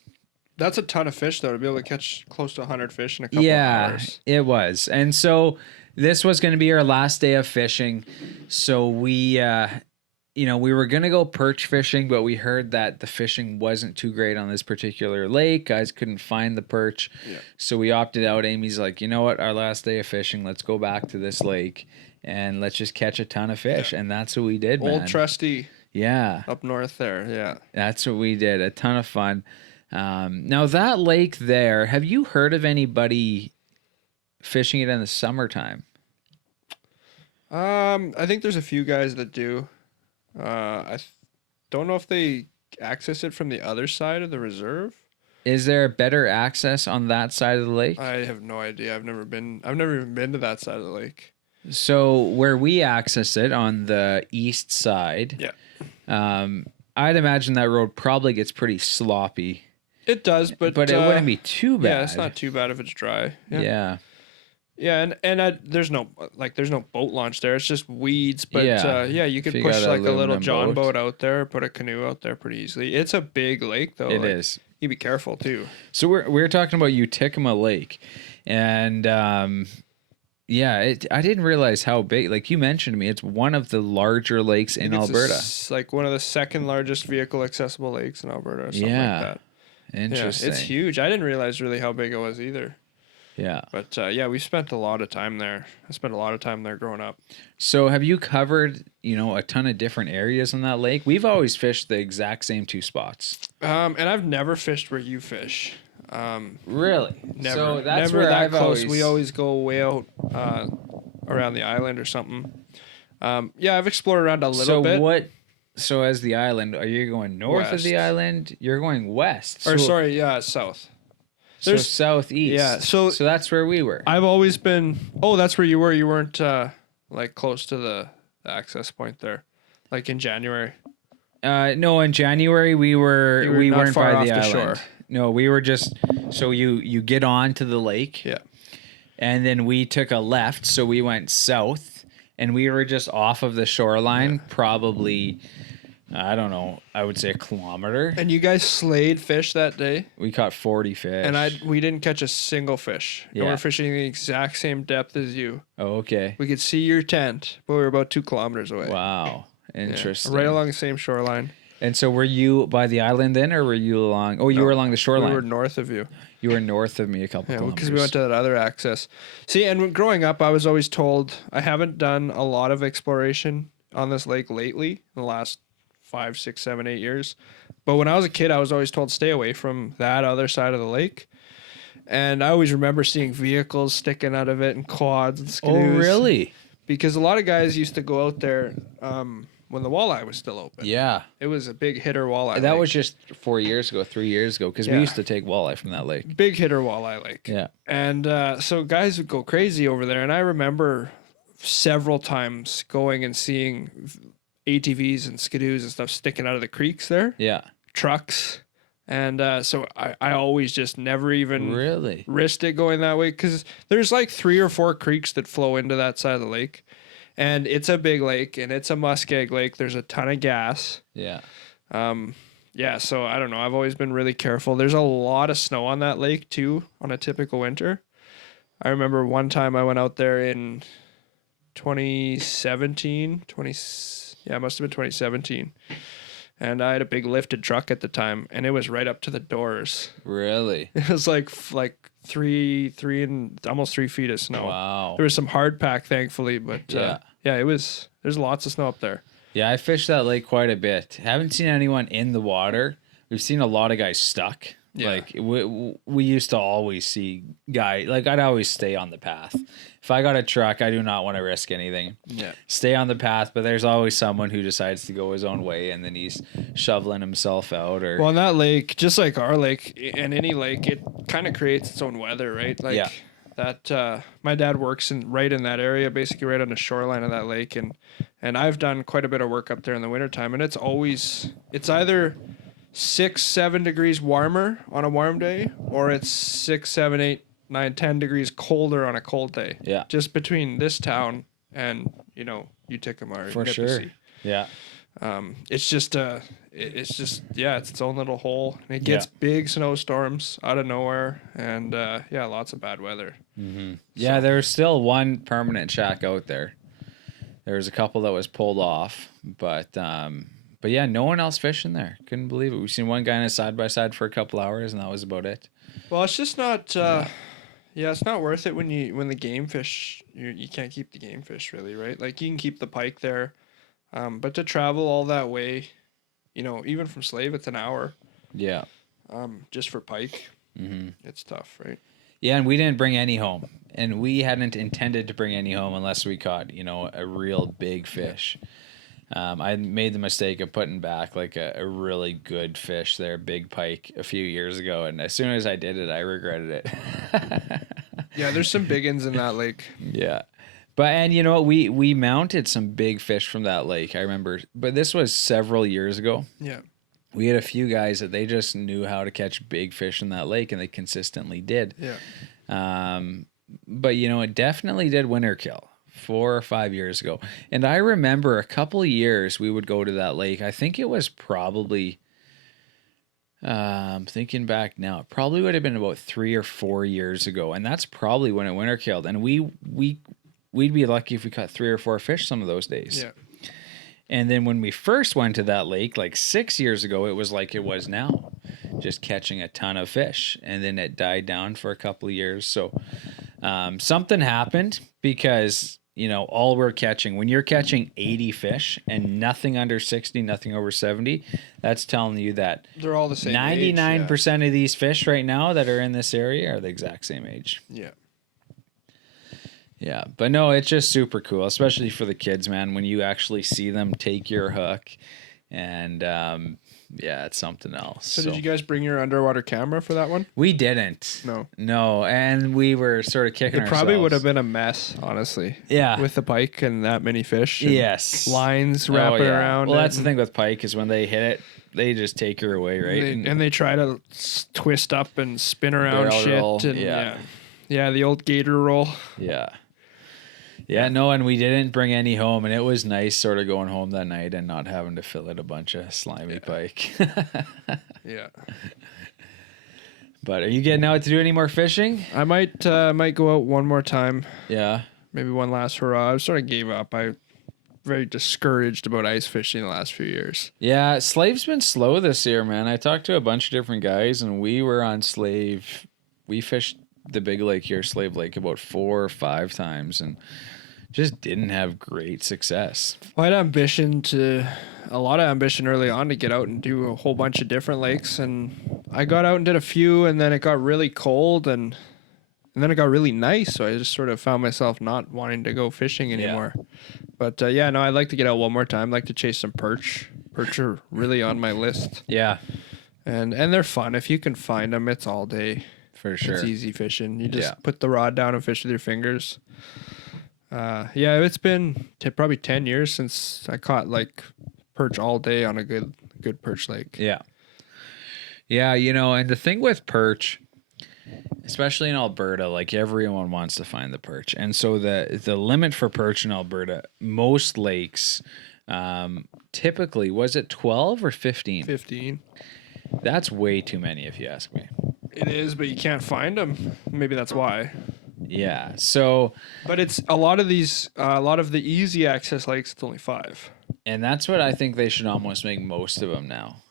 That's a ton of fish, though, to be able to catch close to 100 fish in a couple of hours. It was. And so this was going to be our last day of fishing. So we were going to go perch fishing, but we heard that the fishing wasn't too great on this particular lake. Guys couldn't find the perch. Yeah. So we opted out. Amy's like, you know what? Our last day of fishing, let's go back to this lake and let's just catch a ton of fish. Yeah. And that's what we did, man. Old Trusty. Yeah. Up north there. Yeah. That's what we did. A ton of fun. Now that lake there, have you heard of anybody fishing it in the summertime? I think there's a few guys that do. Don't know if they access it from the other side of the reserve. Is there better access on that side of the lake? I have no idea. I've never even been to that side of the lake. So where we access it on the east side, I'd imagine that road probably gets pretty sloppy. It does, but it wouldn't be too bad. Yeah, it's not too bad if it's dry. Yeah. Yeah, and there's no boat launch there. It's just weeds. But you could push like a little John boat out there, put a canoe out there pretty easily. It's a big lake though. It is. You be careful too. So we're talking about Uticuma Lake, and I didn't realize how big. Like you mentioned to me, it's one of the larger lakes in Alberta. It's like one of the second largest vehicle accessible lakes in Alberta. Or something like that. Interesting. Yeah, it's huge. I didn't realize really how big it was either. Yeah. But we spent a lot of time there. I spent a lot of time there growing up. So have you covered, a ton of different areas on that lake? We've always fished the exact same two spots. And I've never fished where you fish. Really? Never. So that's never where that I've close. always... We always go way out around the island or something. I've explored around a little bit. So as the island, are you going north of the island? You're going west. South. So southeast. Yeah. So that's where we were. I've always been. Oh, that's where you were. You weren't like close to the access point there, like in January. No, in January we weren't far by off the island. shore. No, we were just. So you get on to the lake. Yeah. And then we took a left, so we went south, and we were just off of the shoreline, probably. I don't know. I would say a kilometer. And you guys slayed fish that day? We caught 40 fish. And we didn't catch a single fish. Yeah. We were fishing the exact same depth as you. Oh, okay. We could see your tent, but we were about 2 kilometers away. Wow. Interesting. Yeah. Right along the same shoreline. And so were you by the island then, or were you along? Oh, you were along the shoreline. We were north of you. You were north of me a couple kilometers. Because we went to that other access. See, and growing up, I was always told, I haven't done a lot of exploration on this lake lately, in the last 5, 6, 7, 8 years. But when I was a kid, I was always told stay away from that other side of the lake. And I always remember seeing vehicles sticking out of it and quads and skidoos. Oh, really? Because a lot of guys used to go out there when the walleye was still open. Yeah. It was a big hitter walleye That lake. was just 4 years ago, 3 years ago, because we used to take walleye from that lake. Big hitter walleye lake. Yeah. And so guys would go crazy over there. And I remember several times going and seeing ATVs and skidoos and stuff sticking out of the creeks there. Yeah. Trucks. And so I always just never even really risked it going that way, because there's like 3 or 4 creeks that flow into that side of the lake. And it's a big lake, and it's a muskeg lake. There's a ton of gas. Yeah. So I don't know. I've always been really careful. There's a lot of snow on that lake, too, on a typical winter. I remember one time I went out there in 2017. It must have been 2017. And I had a big lifted truck at the time, and it was right up to the doors. Really? It was like 3 and almost 3 feet of snow. Wow. There was some hard pack, thankfully, but there's lots of snow up there. Yeah, I fished that lake quite a bit. Haven't seen anyone in the water. We've seen a lot of guys stuck. Yeah. Like we used to always see guys, like I'd always stay on the path. If I got a truck, I do not want to risk anything. Yeah. Stay on the path, but there's always someone who decides to go his own way, and then he's shoveling himself out. Or well, in that lake, just like our lake and any lake, it kind of creates its own weather, right? Like that. My dad works right in that area, basically right on the shoreline of that lake, and I've done quite a bit of work up there in the wintertime, and it's either 6, 7 degrees warmer on a warm day, or it's 6, 7, 8, 9, 10 degrees colder on a cold day. Yeah. Just between this town and, Uticuma or for Nipisi. sure. Yeah. It's just it's just, it's its own little hole. And it gets big snowstorms out of nowhere, and lots of bad weather. Mm-hmm. Yeah, there's still one permanent shack out there. There was a couple that was pulled off, but yeah, no one else fishing there. Couldn't believe it. We've seen one guy in a side by side for a couple hours, and that was about it. Well, it's just not. It's not worth it when the game fish. You can't keep the game fish really, right? Like you can keep the pike there, but to travel all that way, even from Slave, it's an hour. Yeah. Just for pike, it's tough, right? Yeah, and we didn't bring any home, and we hadn't intended to bring any home unless we caught, a real big fish. I made the mistake of putting back like a really good fish there, big pike, a few years ago, and as soon as I did it, I regretted it. Yeah, there's some big ones in that lake. Yeah. And you know what? We mounted some big fish from that lake, I remember. But this was several years ago. Yeah. We had a few guys that they just knew how to catch big fish in that lake, and they consistently did. Yeah. But it definitely did winter kill 4 or 5 years ago. And I remember a couple of years we would go to that lake. I think it was probably, thinking back now, it probably would have been about 3 or 4 years ago. And that's probably when it winter killed. And we'd be lucky if we caught 3 or 4 fish some of those days. Yeah. And then when we first went to that lake, like 6 years ago, it was like it was now, just catching a ton of fish. And then it died down for a couple of years. So something happened because, all we're catching, when you're catching 80 fish and nothing under 60, nothing over 70, that's telling you that they're all the same 99% of these fish right now that are in this area are the exact same age. Yeah. Yeah, but no, it's just super cool, especially for the kids, man, when you actually see them take your hook, and it's something else. So did you guys bring your underwater camera for that one? We didn't. No, and we were sort of kicking ourselves. It probably would have been a mess, honestly. Yeah. With the pike and that many fish. And yes. lines wrapping around. Well, that's the thing with pike is when they hit it, they just take her away, right? And they try to twist up and spin around shit. Roll. And yeah, the old gator roll. Yeah. Yeah, no, and we didn't bring any home, and it was nice sort of going home that night and not having to fillet a bunch of slimy pike. Yeah. But are you getting out to do any more fishing? I might go out one more time. Yeah. Maybe one last hurrah. I sort of gave up. I very discouraged about ice fishing the last few years. Yeah, Slave's been slow this year, man. I talked to a bunch of different guys, and we were on Slave. We fished the big lake here, Slave Lake, about 4 or 5 times, and just didn't have great success. Well, I had a lot of ambition early on to get out and do a whole bunch of different lakes, and I got out and did a few, and then it got really cold, and then it got really nice, so I just sort of found myself not wanting to go fishing anymore. Yeah. But I'd like to get out one more time. I'd like to chase some perch. Perch are really on my list. Yeah. And they're fun. If you can find them, it's all day. For sure. It's easy fishing. You just put the rod down and fish with your fingers. It's been probably 10 years since I caught like perch all day on a good perch lake. Yeah. Yeah, and the thing with perch, especially in Alberta, like everyone wants to find the perch. And so the limit for perch in Alberta, most lakes, typically, was it 12 or 15? 15. That's way too many if you ask me. It is, but you can't find them. Maybe that's why. Yeah. So, but it's a lot of the easy access lakes. It's only 5, and that's what I think they should almost make most of them now.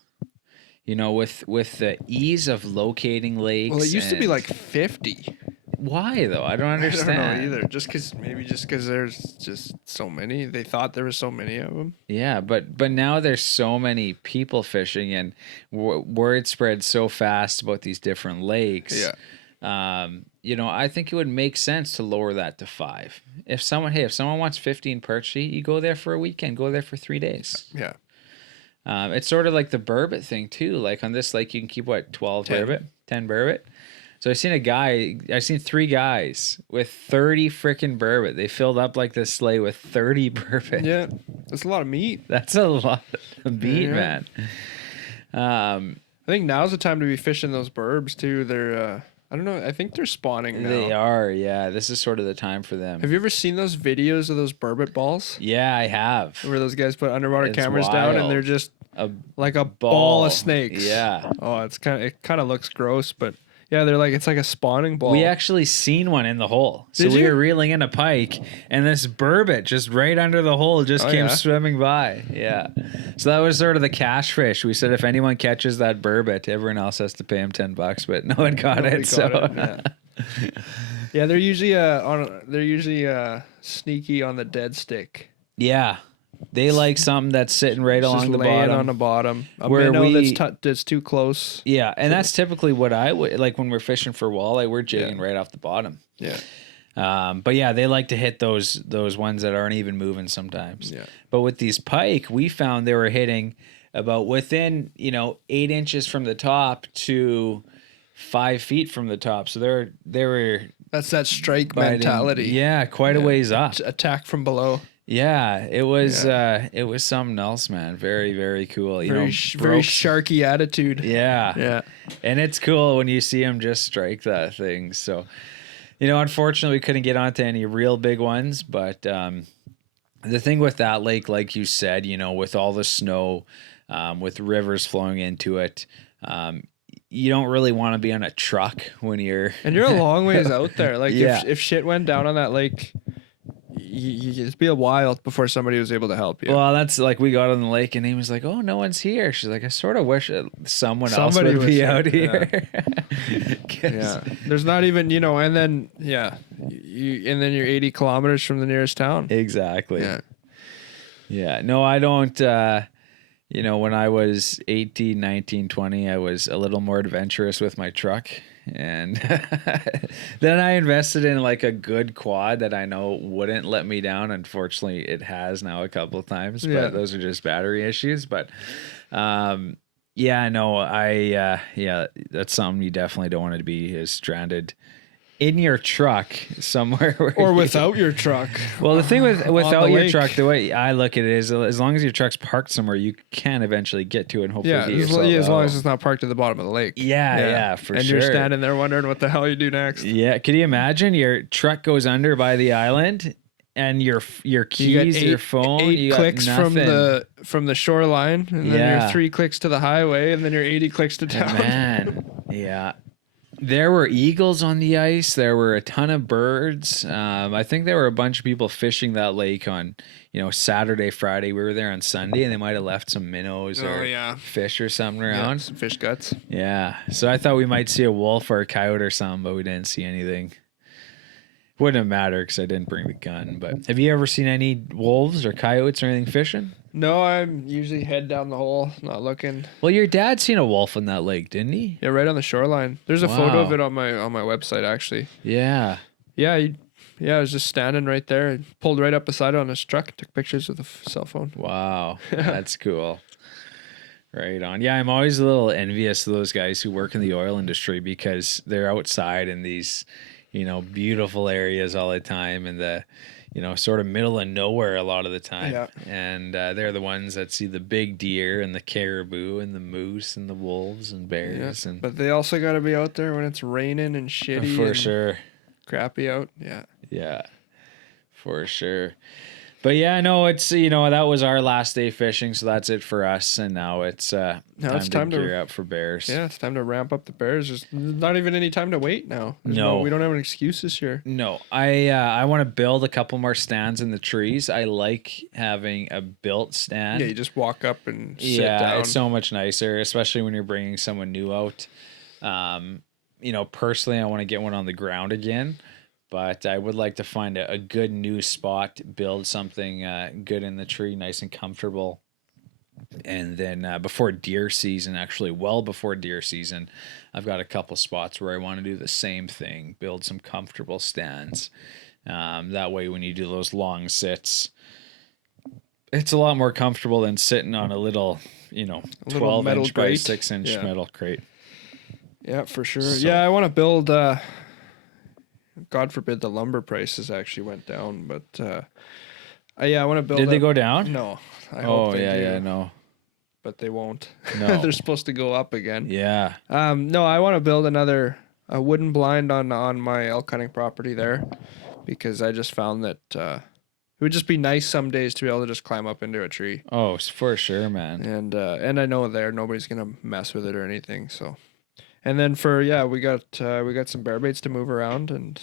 With the ease of locating lakes. Well, it used to be like 50. Why though? I don't understand. I don't know either. Just because there's just so many. They thought there were so many of them. Yeah, but now there's so many people fishing, and word spreads so fast about these different lakes. Yeah. I think it would make sense to lower that to 5. If someone wants 15 perch, you go there for a weekend, go there for 3 days. Yeah. It's sort of like the burbot thing too. Like on this lake, you can keep 12 burbot, 10 burbot. So I seen 3 guys with 30 freaking burbot. They filled up like this sleigh with 30 burbot. Yeah, that's a lot of meat. That's a lot of meat, man. I think now's the time to be fishing those burbs too. They're I don't know. I think they're spawning now. They are, yeah. This is sort of the time for them. Have you ever seen those videos of those burbot balls? Yeah, I have. Where those guys put underwater cameras down and they're just like a ball of ball. snakes. Yeah. Oh, it kind of looks gross, but yeah, it's like a spawning ball. We actually seen one in the hole. So Did we you? were reeling in a pike, and this burbot just right under the hole just Oh, came yeah? swimming by. Yeah. So that was sort of the cash fish. We said if anyone catches that burbot, everyone else has to pay him $10, but no one got Nobody it. So caught it, yeah, they're usually sneaky on the dead stick. yeah. They like something that's sitting right Just along the laying bottom. on the bottom. A Where minnow we- that's too close. Yeah, and that's typically what I would like when we're fishing for walleye. We're jigging right off the bottom. Yeah. But yeah, they like to hit those ones that aren't even moving sometimes. Yeah. But with these pike, we found they were hitting about within 8 inches from the top to 5 feet from the top. So they were That's that strike biting- mentality. Yeah, quite a ways up. Attack from below. Yeah, it was something else, man. Very, very cool. Very sharky attitude. Yeah. Yeah. And it's cool when you see him just strike that thing. So, unfortunately, we couldn't get onto any real big ones. But the thing with that lake, like you said, with all the snow, with rivers flowing into it, you don't really want to be on a truck when you're. And you're a long ways out there. Like Yeah. if shit went down on that lake, it'd be a while before somebody was able to help you. Well, that's like we got on the lake and he was like, "Oh, no one's here." She's like, "I sort of wish somebody else Somebody would was be here, out here." Yeah. There's not even, and then and then you're 80 kilometers from the nearest town. Exactly. Yeah. Yeah. No, I don't. When I was 18, 19, 20, I was a little more adventurous with my truck. And then I invested in like a good quad that I know wouldn't let me down. Unfortunately, it has now a couple of times, but Yeah. those are just battery issues. But that's something you definitely don't want to be is stranded in your truck somewhere. Or without your truck. Well, the thing without the your lake. truck, the way I look at it is, as long as your truck's parked somewhere, you can eventually get to it and hopefully Yeah, get as yourself long out. as it's not parked at the bottom of the lake. Yeah, for and sure. you're standing there wondering what the hell you do next. Yeah, could you imagine your truck goes under by the island and your keys, your phone, eight you got clicks nothing. from the shoreline, and then Yeah. you're 3 clicks to the highway, and then you're 80 clicks to town. Man, yeah. There were eagles on the ice. There were a ton of birds. I think there were a bunch of people fishing that lake on, Saturday, Friday. We were there on Sunday, and they might have left some minnows or fish or something around. Some fish guts. Yeah. So I thought we might see a wolf or a coyote or something, but we didn't see anything. Wouldn't have mattered because I didn't bring the gun. But have you ever seen any wolves or coyotes or anything fishing? No, I'm usually head down the hole, not looking. Well, your dad seen a wolf in that lake, didn't he? Yeah, right on the shoreline. There's a photo of Wow. it on my website actually. Yeah. Yeah, I was just standing right there. I pulled right up beside it on his truck, took pictures with a cell phone. Wow. That's cool. Right on. Yeah, I'm always a little envious of those guys who work in the oil industry because they're outside in these, beautiful areas all the time and the, sort of middle of nowhere a lot of the time. Yeah. And they're the ones that see the big deer and the caribou and the moose and the wolves and bears. Yeah, And but they also got to be out there when it's raining and shitty for and sure. crappy out. Yeah. Yeah, for sure. But yeah, no, it's, that was our last day fishing. So that's it for us. And now it's time to gear up for bears. Yeah, it's time to ramp up the bears. There's not even any time to wait now. No. We don't have an excuse this year. No, I want to build a couple more stands in the trees. I like having a built stand. Yeah, you just walk up and sit down. It's so much nicer, especially when you're bringing someone new out. Personally, I want to get one on the ground again, but I would like to find a good new spot, build something good in the tree, nice and comfortable. And then before deer season, actually well before deer season, I've got a couple spots where I want to do the same thing, build some comfortable stands. That way when you do those long sits, it's a lot more comfortable than sitting on a little, 12 metal inch by grate. 6 inch Yeah. metal crate. Yeah, for sure. So- Yeah, I want to build. God forbid the lumber prices actually went down, but I want to build. Did they go down? No. I hope they do, no. but they won't. No. They're supposed to go up again. Yeah. No, I want to build a wooden blind on my elk hunting property there, because I just found that It would just be nice some days to be able to just climb up into a tree. Oh, for sure, man. And I know nobody's gonna mess with it or anything. So, and then we got some bear baits to move around and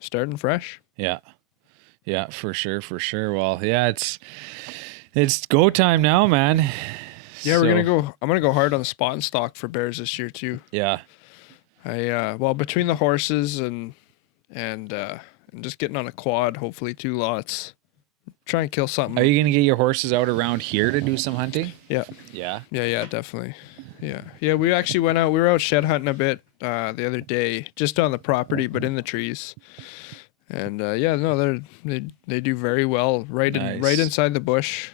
starting fresh. Yeah, for sure. Well, yeah, it's go time now, man. Yeah, I'm gonna go hard on the spot and stock for bears this year too. Yeah. Between the horses and just getting on a quad, hopefully 2 lots. Try and kill something. Are you gonna get your horses out around here to do some hunting? Yeah. Yeah. Yeah, definitely. Yeah. We actually went out. We were out shed hunting a bit the other day, just on the property, but in the trees. And they do very well right inside the bush.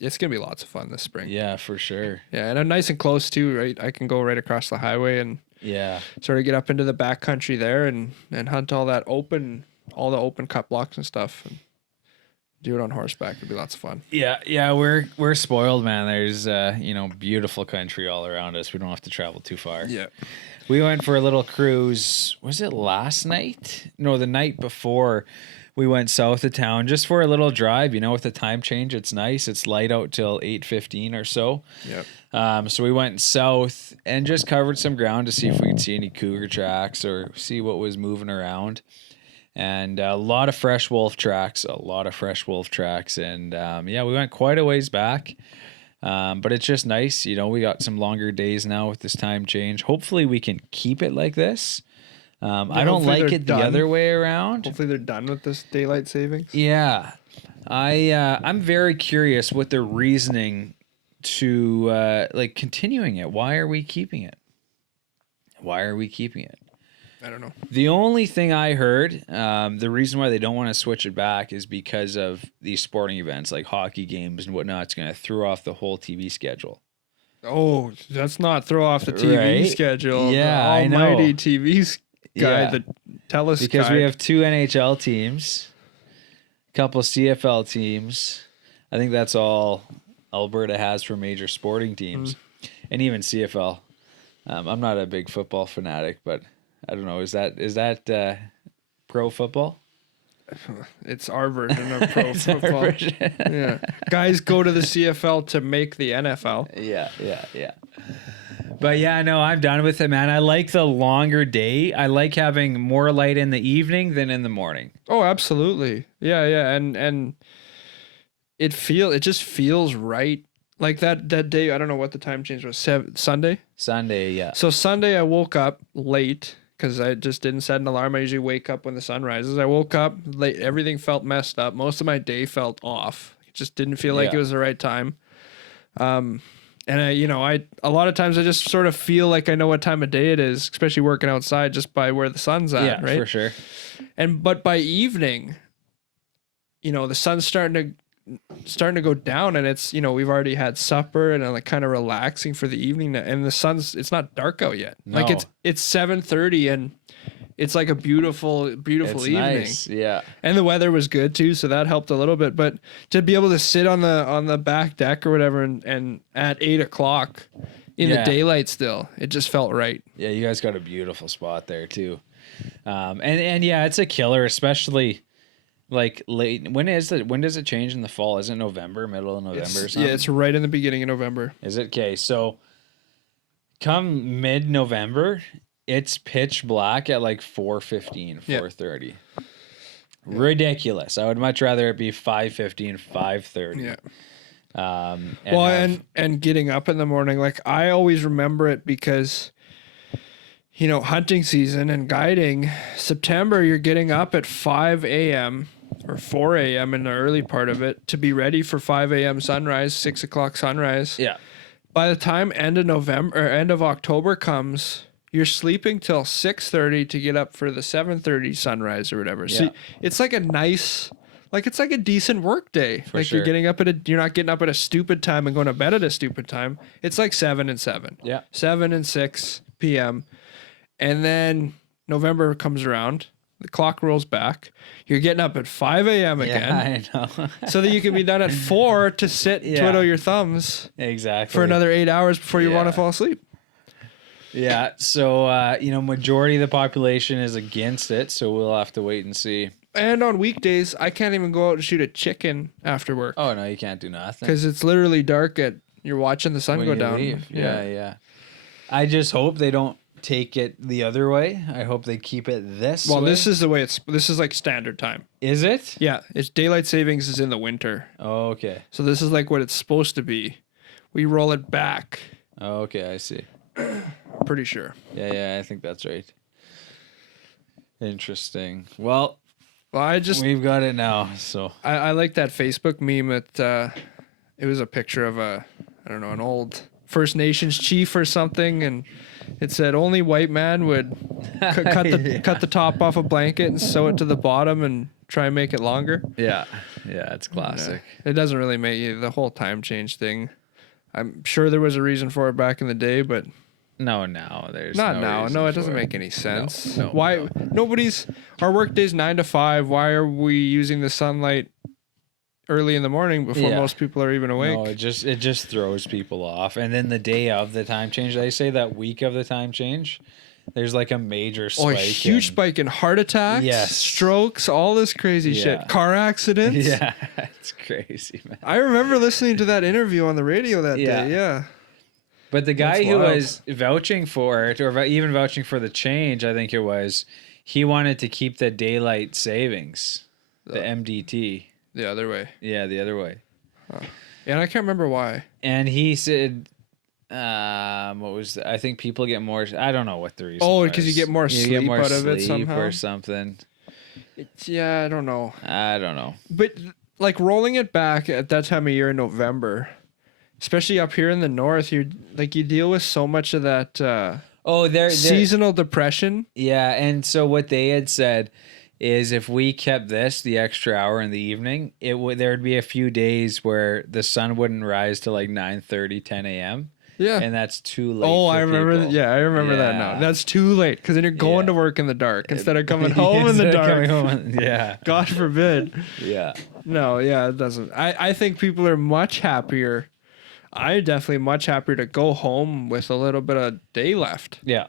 It's gonna be lots of fun this spring. Yeah, for sure. Yeah, and I'm nice and close too. Right, I can go right across the highway and sort of get up into the back country there and hunt all the open cut blocks and stuff. And do it on horseback. It'd be lots of fun. Yeah, we're spoiled, man. There's beautiful country all around us. We don't have to travel too far. Yeah. We went for a little cruise. Was it last night? No, the night before. We went south of town just for a little drive. With the time change, it's nice. It's light out till 8:15 or so. Yep. So we went south and just covered some ground to see if we could see any cougar tracks or see what was moving around. And a lot of fresh wolf tracks. And we went quite a ways back. But it's just nice. We got some longer days now with this time change. Hopefully we can keep it like this. I don't like it the other way around. Hopefully they're done with this daylight savings. Yeah. I'm very curious what the reasoning to continuing it. Why are we keeping it? I don't know. The only thing I heard, the reason why they don't want to switch it back is because of these sporting events like hockey games and whatnot. It's going to throw off the whole TV schedule. Oh, let's not throw off the TV schedule. Yeah, the almighty TV guy, the telescope. Because we have 2 NHL teams, a couple CFL teams. I think that's all Alberta has for major sporting teams, and even CFL. I'm not a big football fanatic, but I don't know. Is that pro football? It's our version of pro football. Yeah, guys go to the CFL to make the NFL. Yeah. But yeah, no, I'm done with it, man. I like the longer day. I like having more light in the evening than in the morning. Oh, absolutely. Yeah, and it just feels right. Like that day, I don't know what the time change was. Sunday. Sunday, yeah. So Sunday, I woke up late because I just didn't set an alarm. I usually wake up when the sun rises. I woke up late. Everything felt messed up. Most of my day felt off. It just didn't feel like it was the right time. And I a lot of times I just sort of feel like I know what time of day it is, especially working outside just by where the sun's at, right? For sure. But by evening, the sun's starting to go down, and it's we've already had supper and I'm like kind of relaxing for the evening, and it's not dark out yet. No. Like it's 7:30 and it's like a beautiful evening. Nice. Yeah. And the weather was good too, so that helped a little bit. But to be able to sit on the back deck or whatever and at 8:00 in the daylight still, it just felt right. Yeah, you guys got a beautiful spot there too. And yeah, it's a killer, especially like late. When does it change in the fall? Is it November, middle of November or something? Yeah, it's right in the beginning of November. Is it? Okay, so come mid-November, it's pitch black at like 4:15, 4:30. Yeah. Ridiculous. I would much rather it be 5:15, 5:30. Yeah. And getting up in the morning, like I always remember it because hunting season and guiding, September, you're getting up at 5 a.m. or 4 a.m. in the early part of it to be ready for 5 a.m. sunrise, 6 o'clock sunrise. Yeah. By the time end of October comes, you're sleeping till 6:30 to get up for the 7:30 sunrise or whatever. Yeah. So it's like it's like a decent work day. For sure. You're not getting up at a stupid time and going to bed at a stupid time. It's like 7 and 7. Yeah. 7 and 6 p.m. And then November comes around, the clock rolls back. You're getting up at 5 a.m. again. Yeah, I know. So that you can be done at 4 to sit, twiddle your thumbs. Exactly. For another 8 hours before you want to fall asleep. Yeah. So, majority of the population is against it. So we'll have to wait and see. And on weekdays, I can't even go out and shoot a chicken after work Oh no, you can't do nothing. because it's literally dark you're watching the sun when go you down. leave. Yeah. I just hope they don't take it the other way. I hope they keep it this Well, way. this is the way this is like standard time. Is it? Yeah, it's daylight savings is in the winter. Oh, okay. So this is like what it's supposed to be. We roll it back. Oh, okay, I see. Pretty sure. Yeah, I think that's right. Interesting. Well, we've got it now. So I like that Facebook meme. It was a picture of an old First Nations chief or something, and it said only white man would cut the top off a blanket and sew it to the bottom and try and make it longer. yeah, it's classic. It doesn't really make you the whole time change thing. I'm sure there was a reason for it back in the day, but No, there's not no now. reason No, it for doesn't make any sense. No, Why nobody's our work day's 9 to 5. Why are we using the sunlight early in the morning before most people are even awake? No, it just throws people off. And then the day of the time change, they say that week of the time change, there's like a major spike. Oh, a huge spike in heart attacks, Yes. strokes, all this crazy shit. Car accidents. Yeah, it's crazy, man. I remember listening to that interview on the radio that day. Yeah. But the guy That's who wild. was vouching for it, or even vouching for the change, I think it was, he wanted to keep the daylight savings, the MDT. The other way. Yeah, the other way. Yeah, and I can't remember why. And he said, what was I think people get more. I don't know what the reason. Oh, was. because you get more sleep out of it somehow or something. Yeah, I don't know. But like rolling it back at that time of year in November, especially up here in the north, you deal with so much of that They're seasonal depression. Yeah, and so what they had said is if we kept the extra hour in the evening, there would be a few days where the sun wouldn't rise till like 9:30, 10 a.m. Yeah. And that's too late. Oh, for I remember. people. I remember that now. Yeah. That's too late because then you're going to work in the dark instead of coming home in the Instead of dark. coming home yeah. God forbid. Yeah. No, yeah, it doesn't. I think people are much happier. I'm definitely much happier to go home with a little bit of day left Yeah.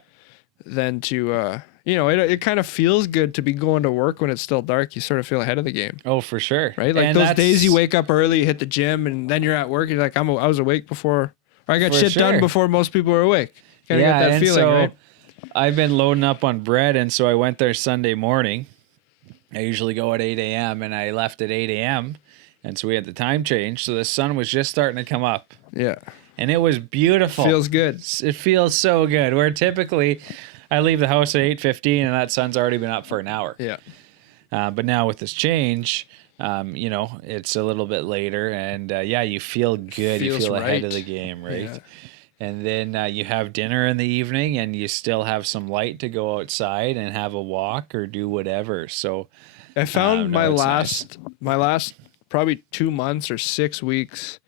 than to, it kind of feels good to be going to work when it's still dark. You sort of feel ahead of the game, Oh, for sure. right? Like And those days you wake up early, you hit the gym, and then you're at work. You're like, I was awake before, or I got For shit done sure. before most people are awake. Kind of get that and feeling, so right? I've been loading up on bread, and so I went there Sunday morning. I usually go at 8 a.m., and I left at 8 a.m., and so we had the time change, so the sun was just starting to come up. Yeah, And it was beautiful. feels good. It feels so good. Where typically I leave the house at 8:15 and that sun's already been up for an hour. Yeah, But now with this change, it's a little bit later, and you feel good. You Feels feel ahead of right. the game, right? Yeah. And then you have dinner in the evening, and you still have some light to go outside and have a walk or do whatever. So I found no, it's my last probably 2 months or 6 weeks.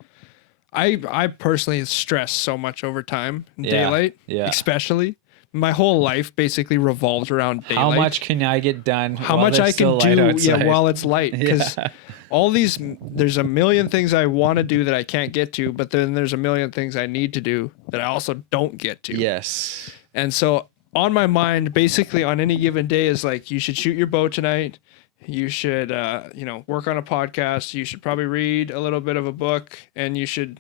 I personally stress so much over time in daylight, especially. My whole life basically revolves around daylight. how much can I get done? How while much I there's still can light do, outside? while it's light. Because there's a million things I want to do that I can't get to, but then there's a million things I need to do that I also don't get to. Yes. And so on my mind, basically on any given day is like, you should shoot your bow tonight. You should, work on a podcast. You should probably read a little bit of a book, and you should,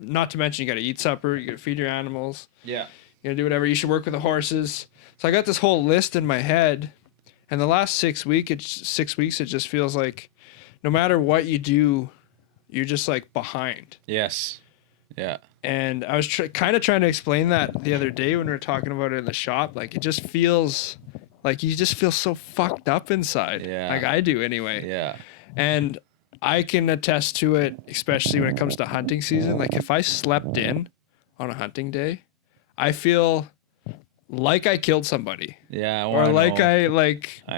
not to mention you got to eat supper. You got to feed your animals. Yeah. You know, do whatever. You should work with the horses. So I got this whole list in my head, and the last 6 weeks, it just feels like no matter what you do, you're just like behind. Yes. Yeah. And I was kind of trying to explain that the other day when we were talking about it in the shop. Like, it just feels like you just feel so fucked up inside. Yeah. Like I do anyway. Yeah. And I can attest to it, especially when it comes to hunting season. Like, if I slept in on a hunting day, I feel like I killed somebody, Yeah. or like I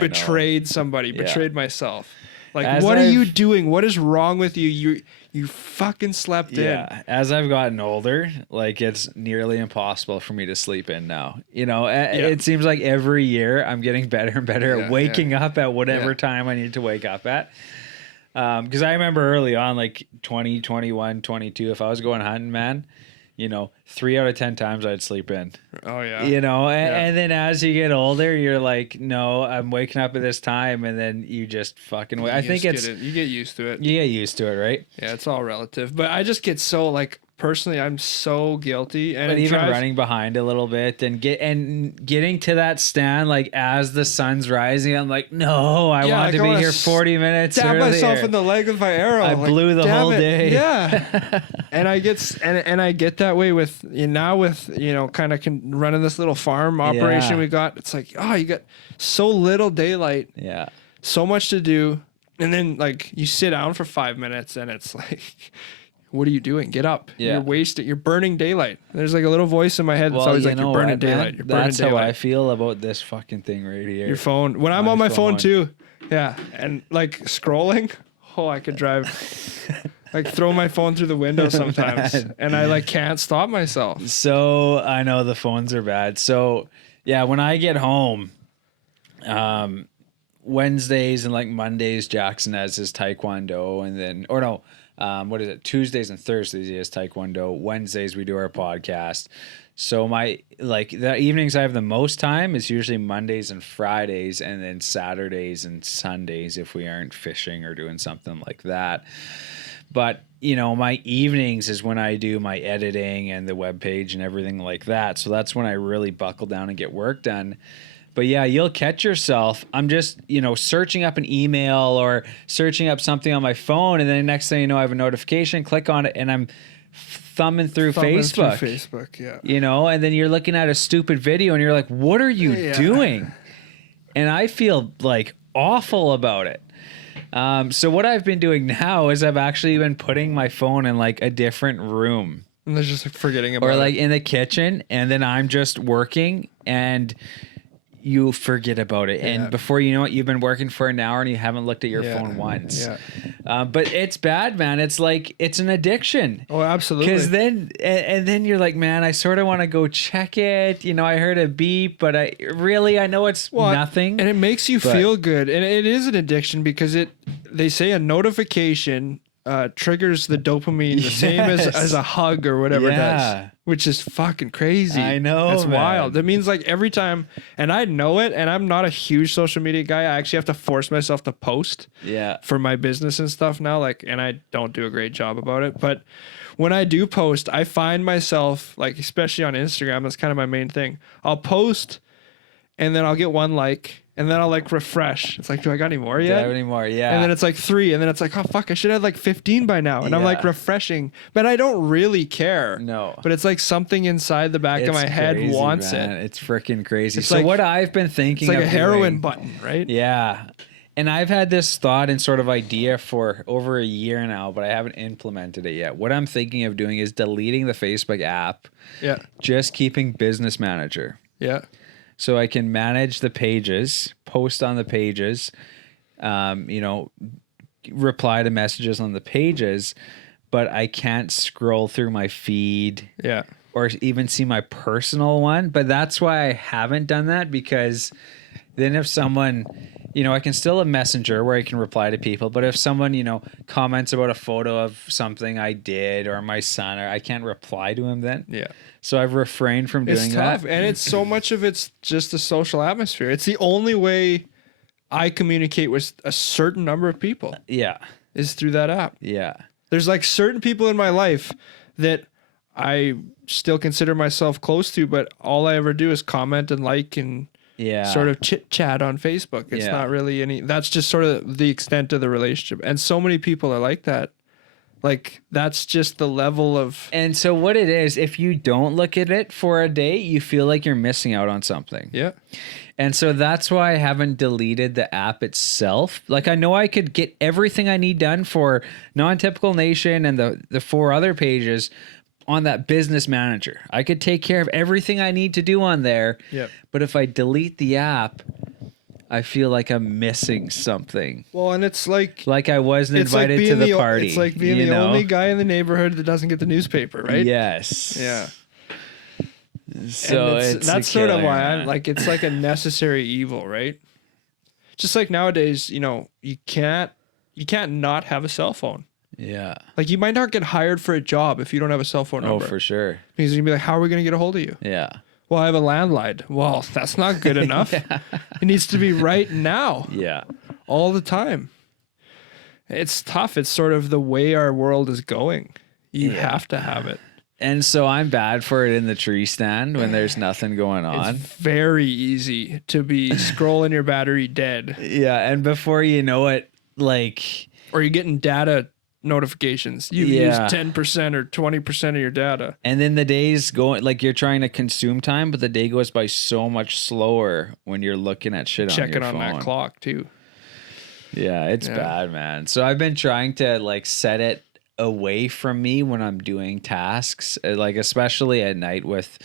betrayed know. somebody, betrayed myself. Like, As what are you I've- doing? What is wrong with you? You fucking slept in. Yeah. As I've gotten older, like it's nearly impossible for me to sleep in now. It seems like every year I'm getting better and better at waking up at whatever time I need to wake up at. Because I remember early on, like 20, 21, 22, if I was going hunting, man, 3 out of 10 times I'd sleep in. Oh yeah. And then as you get older, you're like, no, I'm waking up at this time, and then you just fucking wait. I think you get used to it. You get used to it, right? Yeah, it's all relative. But I just get so like personally, I'm so guilty, and but even running behind a little bit and getting to that stand like as the sun's rising, I'm like, no, I want to be here 40 minutes stab earlier. myself in the leg with my arrow. I blew the whole day. Yeah, and I get and I get that way with kind of running this little farm operation we got. It's like, oh, you got so little daylight. Yeah, so much to do, and then like you sit down for 5 minutes, and it's like. What are you doing? Get up. Yeah. You're wasting. You're burning daylight. There's like a little voice in my head that's always like, you're burning daylight. You're burning that's daylight. how I feel about this fucking thing right here. Your phone. When I'm on my phone too. Yeah. And like scrolling. Oh, I could drive. Like throw my phone through the window sometimes. And I like can't stop myself. So I know the phones are bad. So yeah, when I get home, Wednesdays and like Mondays, Jackson has his taekwondo, and then, Tuesdays and Thursdays he has taekwondo. Wednesdays we do our podcast. So the evenings I have the most time is usually Mondays and Fridays, and then Saturdays and Sundays if we aren't fishing or doing something like that. But my evenings is when I do my editing and the webpage and everything like that. So that's when I really buckle down and get work done. But yeah, you'll catch yourself. I'm just, searching up an email or searching up something on my phone, and then next thing you know, I have a notification, click on it, and I'm thumbing through Facebook. Yeah. And then you're looking at a stupid video, and you're like, what are you doing? And I feel like awful about it. So what I've been doing now is I've actually been putting my phone in like a different room. And they're just like forgetting about it. Or like in the kitchen, and then I'm just working, and you forget about it. And before you know it, you've been working for an hour and you haven't looked at your phone once. Yeah. But it's bad, man. It's like, it's an addiction. Oh, absolutely. Because then you're like, man, I sort of want to go check it. I heard a beep, but I know it's nothing. And it makes you feel good. And it is an addiction because they say a notification triggers the dopamine the same as a hug or whatever it does, which is fucking crazy. I know, that's wild. That means like every time, and I know it, and I'm not a huge social media guy. I actually have to force myself to post for my business and stuff now, and I don't do a great job about it. But when I do post, I find myself, like, especially on Instagram, that's kind of my main thing. I'll post and then I'll get one like, and then I'll like refresh. It's like, do I got any more yet? Do I have any more? Yeah. And then it's like 3, and then it's like, oh fuck, I should have like 15 by now. And I'm like refreshing, but I don't really care. No. But it's like something inside the back of my head wants it. It's freaking crazy. It's so like, what I've been thinking, it's like a heroin button, right? Yeah. And I've had this thought and sort of idea for over a year now, but I haven't implemented it yet. What I'm thinking of doing is deleting the Facebook app. Yeah. Just keeping Business Manager. Yeah. So I can manage the pages, post on the pages, reply to messages on the pages, but I can't scroll through my feed. Yeah. Or even see my personal one. But that's why I haven't done that, because then if someone, I can still have Messenger where I can reply to people, but if someone, comments about a photo of something I did or my son, or I can't reply to him then. Yeah. So I've refrained from doing that. It's tough, and it's so much of it's just the social atmosphere. It's the only way I communicate with a certain number of people. Yeah. Is through that app. Yeah. There's like certain people in my life that I still consider myself close to, but all I ever do is comment and like and sort of chit chat on Facebook. It's not really that's just sort of the extent of the relationship. And so many people are like that. Like, that's just the level of... And so what it is, if you don't look at it for a day, you feel like you're missing out on something. Yeah. And so that's why I haven't deleted the app itself. Like, I know I could get everything I need done for Non-Typical Nation and the 4 other pages on that Business Manager. I could take care of everything I need to do on there. Yep. But if I delete the app, I feel like I'm missing something. Well, and it's like I wasn't invited to the party. It's like being the only guy in the neighborhood that doesn't get the newspaper, right? Yes. Yeah. So that's sort of why I'm like, it's like a necessary evil, right? Just like nowadays, you can't not have a cell phone. Yeah. Like you might not get hired for a job if you don't have a cell phone number. Oh, for sure. Because you'd be like, how are we going to get a hold of you? Yeah. Well, I have a landline. Well, that's not good enough. Yeah. It needs to be right now, Yeah. all the time. It's tough. It's sort of the way our world is going. You have to have it. And so I'm bad for it in the tree stand when there's nothing going on. It's very easy to be scrolling your battery dead. Yeah. And before you know it, like, Or you're getting data notifications. You've used 10% or 20% of your data. and then the days go, like you're trying to consume time, but the day goes by so much slower when you're looking at shit Checking on on your phone. that clock too. Yeah, it's bad, man. So I've been trying to like set it away from me when I'm doing tasks, like especially at night with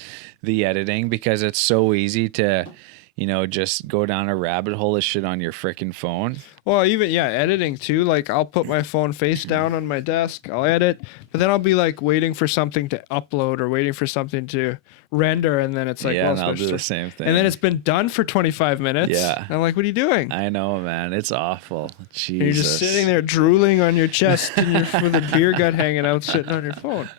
the editing, because it's so easy to, you know, just go down a rabbit hole of shit on your freaking phone. Well, even editing too. Like I'll put my phone face down on my desk. I'll edit, but then I'll be like waiting for something to upload or waiting for something to render, and then it's like, Yeah, well, and I'll do the same thing. and then it's been done for 25 minutes. Yeah. And I'm like, what are you doing? I know, man. It's awful. Jesus. And you're just sitting there drooling on your chest with a beer gut hanging out, sitting on your phone.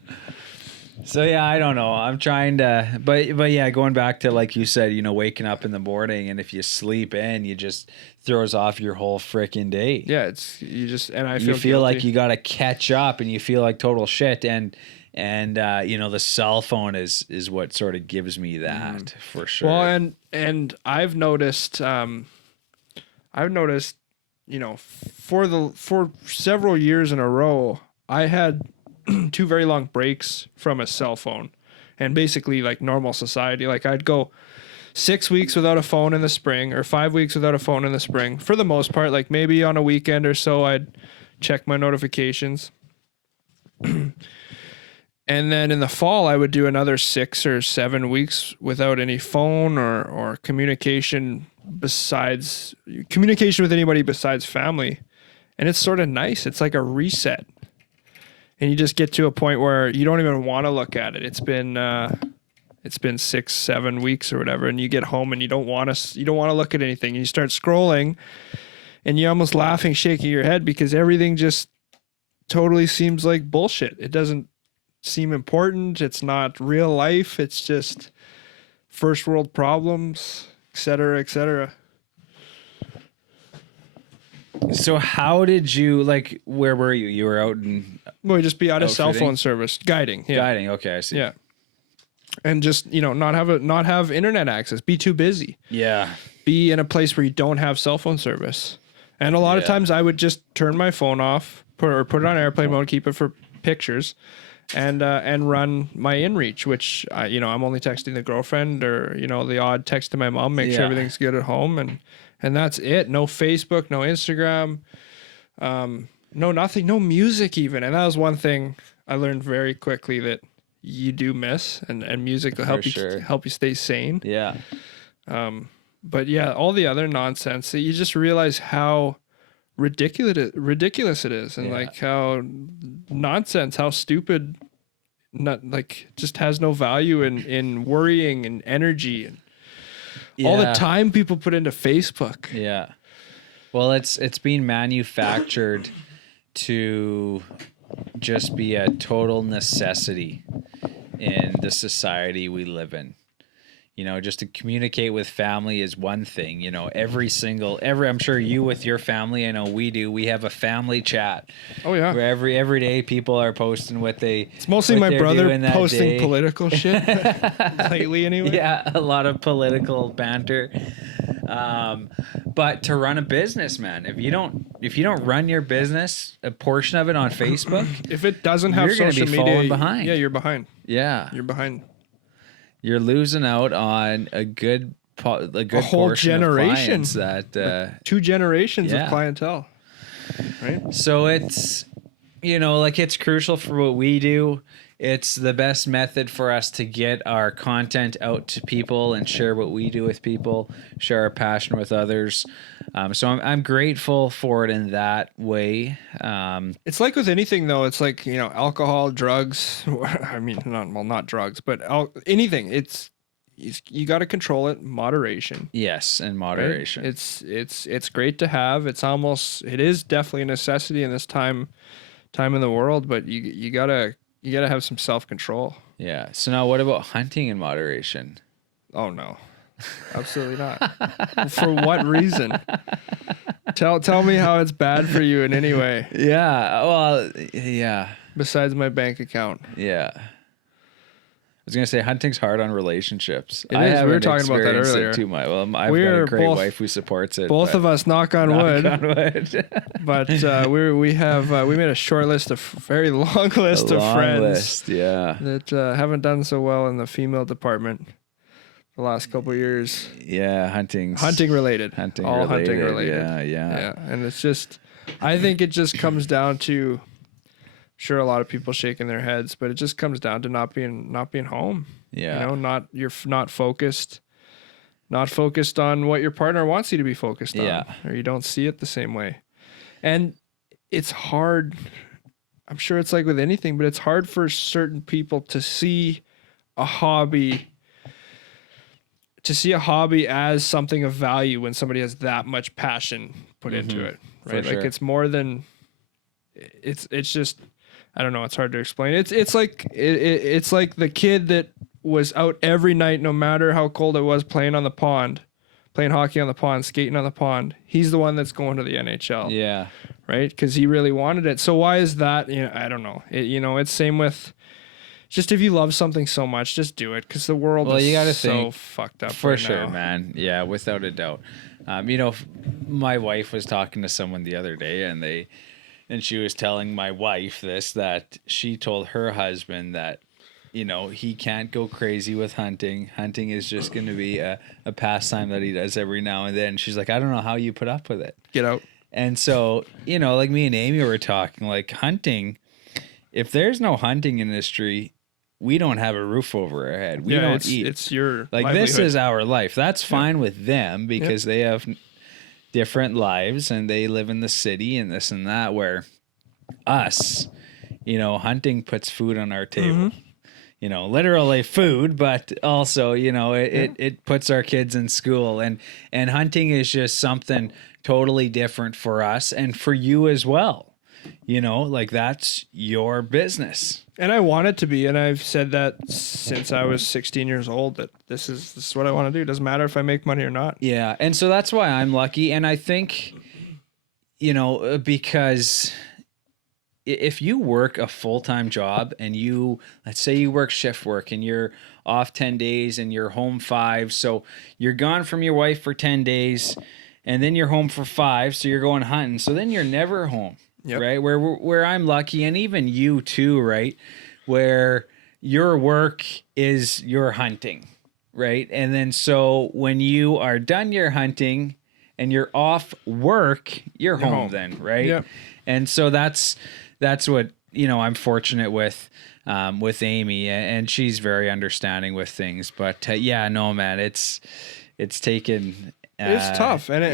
So yeah, I don't know. I'm trying to, but yeah, going back to like you said, you know, waking up in the morning, and if you sleep in, you just throws off your whole freaking day. Yeah, it's and I You feel feel like guilty. you got to catch up, and you feel like total shit. And you know, the cell phone is what sort of gives me that for sure. Well, and I've noticed, you know, for several years in a row, I had 2 very long breaks from a cell phone, and basically like normal society. Like I'd go 6 weeks without a phone in the spring, or 5 weeks without a phone in the spring. For the most part, like maybe on a weekend or so, I'd check my notifications. And then in the fall, I would do another 6 or 7 weeks without any phone or communication with anybody besides family. And it's sort of nice. It's like a reset. And you just get to a point where you don't even want to look at it. It's been 6, 7 weeks or whatever, and you get home and you don't want to look at anything. And you start scrolling, and you're almost laughing, shaking your head, because everything just totally seems like bullshit. It doesn't seem important. It's not real life. It's just first world problems, et cetera, et cetera. So how did you, like, where were you? You were out in Well, you just be out of cell Outfitting? phone service, guiding. Yeah. guiding. Okay, I see. Yeah. And just, you know, not have internet access, be too busy, Yeah. be in a place where you don't have cell phone service. And a lot of times I would just turn my phone off, put it on airplane mode, keep it for pictures, and run my inReach, which I'm only texting the girlfriend, or, you know, the odd text to my mom, make sure everything's good at home, and that's it. No Facebook, no Instagram, no nothing, no music even. And that was one thing I learned very quickly that you do miss, and music will help you stay sane. Yeah. But yeah, all the other nonsense, that you just realize how ridiculous it is, and like how nonsense, how stupid, not like, just has no value in worrying and energy and all the time people put into Facebook. Yeah. Well, it's being manufactured to just be a total necessity in the society we live in. You know, just to communicate with family is one thing. You know, I'm sure you with your family, I know we do. We have a family chat. Oh yeah. Where every day people are posting what they. It's mostly what my they're brother doing that posting day. political shit lately, anyway. Yeah, a lot of political banter. But to run a business, man, if you don't run your business, a portion of it on Facebook, If it doesn't have you're gonna social be media, falling behind. yeah, you're behind. yeah, You're behind. you're losing out on a good whole portion generation. of clients that 2 generations Yeah. of clientele, right? so it's, you know, like, it's crucial for what we do. It's the best method for us to get our content out to people and share what we do with people, share our passion with others. So I'm grateful for it in that way. It's like with anything, though. It's like, you know, alcohol, drugs. I mean, not drugs, but anything. You got to control it. Moderation. Yes, and Right? moderation. It's great to have. It is definitely a necessity in this time time in the world, but you gotta have some self-control. Yeah. So now what about hunting in moderation? Oh no, absolutely not. For what reason? Tell me how it's bad for you in any way Yeah. Well, yeah. besides my bank account. Yeah. I was gonna say hunting's hard on relationships. It I is. We were haven't talking about that experienced it earlier. too much. Well, I've got a We're great both- wife who supports it. Both of us, knock on wood. Knock on wood. But we made a short list, very long list A of long friends list, yeah. that haven't done so well in the female department the last couple of years. Yeah, hunting Related. All hunting related. Yeah. And it's just, I think it just comes down to, sure, a lot of people shaking their heads, but it just comes down to not being home. Yeah. You know, you're not focused on what your partner wants you to be focused on. Yeah. Or you don't see it the same way. And it's hard. I'm sure it's like with anything, but it's hard for certain people to see a hobby as something of value when somebody has that much passion put into it. Right. For sure. Like it's more than it's just, I don't know. It's hard to explain. It's like the kid that was out every night, no matter how cold it was, playing hockey on the pond, skating on the pond. He's the one that's going to the NHL. Yeah. Right. Because he really wanted it. So why is that? You know, I don't know. It's same with just, if you love something so much, just do it. Because the world is so fucked up. For right sure, now. man. Yeah, without a doubt. My wife was talking to someone the other day and she was telling my wife that she told her husband that, he can't go crazy with hunting. Hunting is just going to be a pastime that he does every now and then. She's like, I don't know how you put up with it. Get out. And so, like me and Amy were talking, like hunting, if there's no hunting industry, we don't have a roof over our head. We don't eat. It's your like livelihood. This is our life. That's fine with them because they have different lives and they live in the city and this and that, where us, hunting puts food on our table. Literally food, but also, it puts our kids in school, and hunting is just something totally different for us and for you as well. Like that's your business. And I want it to be, and I've said that since I was 16 years old, that this is what I want to do. It doesn't matter if I make money or not. Yeah. And so that's why I'm lucky. And I think, because if you work a full-time job and let's say you work shift work and you're off 10 days and you're home 5. So you're gone from your wife for 10 days and then you're home for 5. So you're going hunting. So then you're never home. Yep. Right. Where I'm lucky, and even you too, right? Where your work is your hunting. Right. And then so when you are done your hunting and you're off work, you're home then. Right. Yep. And so that's what, I'm fortunate with Amy, and she's very understanding with things. But no, man, it's taken. It's tough, and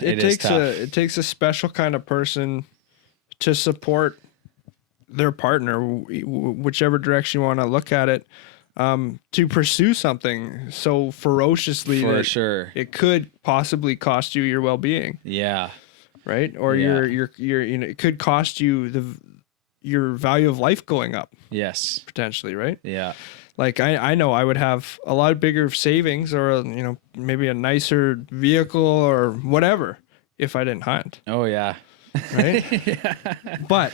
it takes a special kind of person to support their partner, whichever direction you want to look at it, to pursue something so ferociously for that sure it could possibly cost you your well-being. Yeah. Right. Or your it could cost you your value of life going up. Yes. Potentially. Right. Yeah. Like I know I would have a lot bigger savings, or maybe a nicer vehicle or whatever if I didn't hunt. Oh yeah. Right. Yeah. But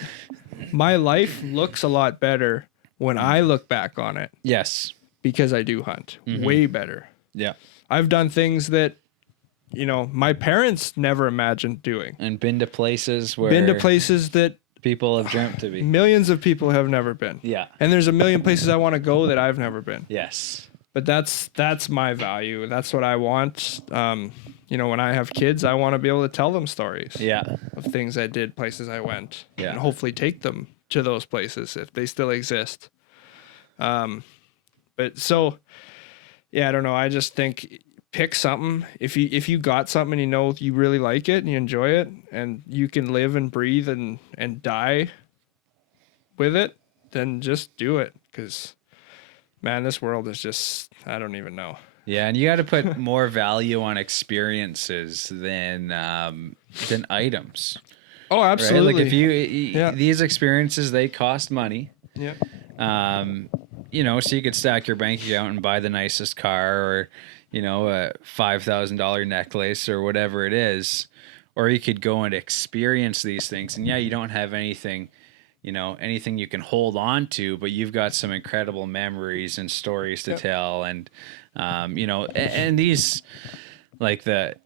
my life looks a lot better when I look back on it. Yes. Because I do hunt. Way better. Yeah. I've done things that, my parents never imagined doing. And been to places that people have dreamt to be. Millions of people have never been. Yeah. And there's a million places I want to go that I've never been. Yes. But that's my value. That's what I want. When I have kids, I want to be able to tell them stories. Yeah. Of things I did, places I went. Yeah. And hopefully take them to those places if they still exist. But so, yeah, I don't know. I just think pick something. If you got something and you really like it and you enjoy it and you can live and breathe and die with it, then just do it. Because, man, this world is just, I don't even know. Yeah, and you got to put more value on experiences than items. Oh, Right? absolutely. Like if these experiences, they cost money. Yeah. So you could stack your bank account and buy the nicest car, or, a $5,000 necklace or whatever it is, or you could go and experience these things. And you don't have anything you can hold on to, but you've got some incredible memories and stories to tell. And, and these, like the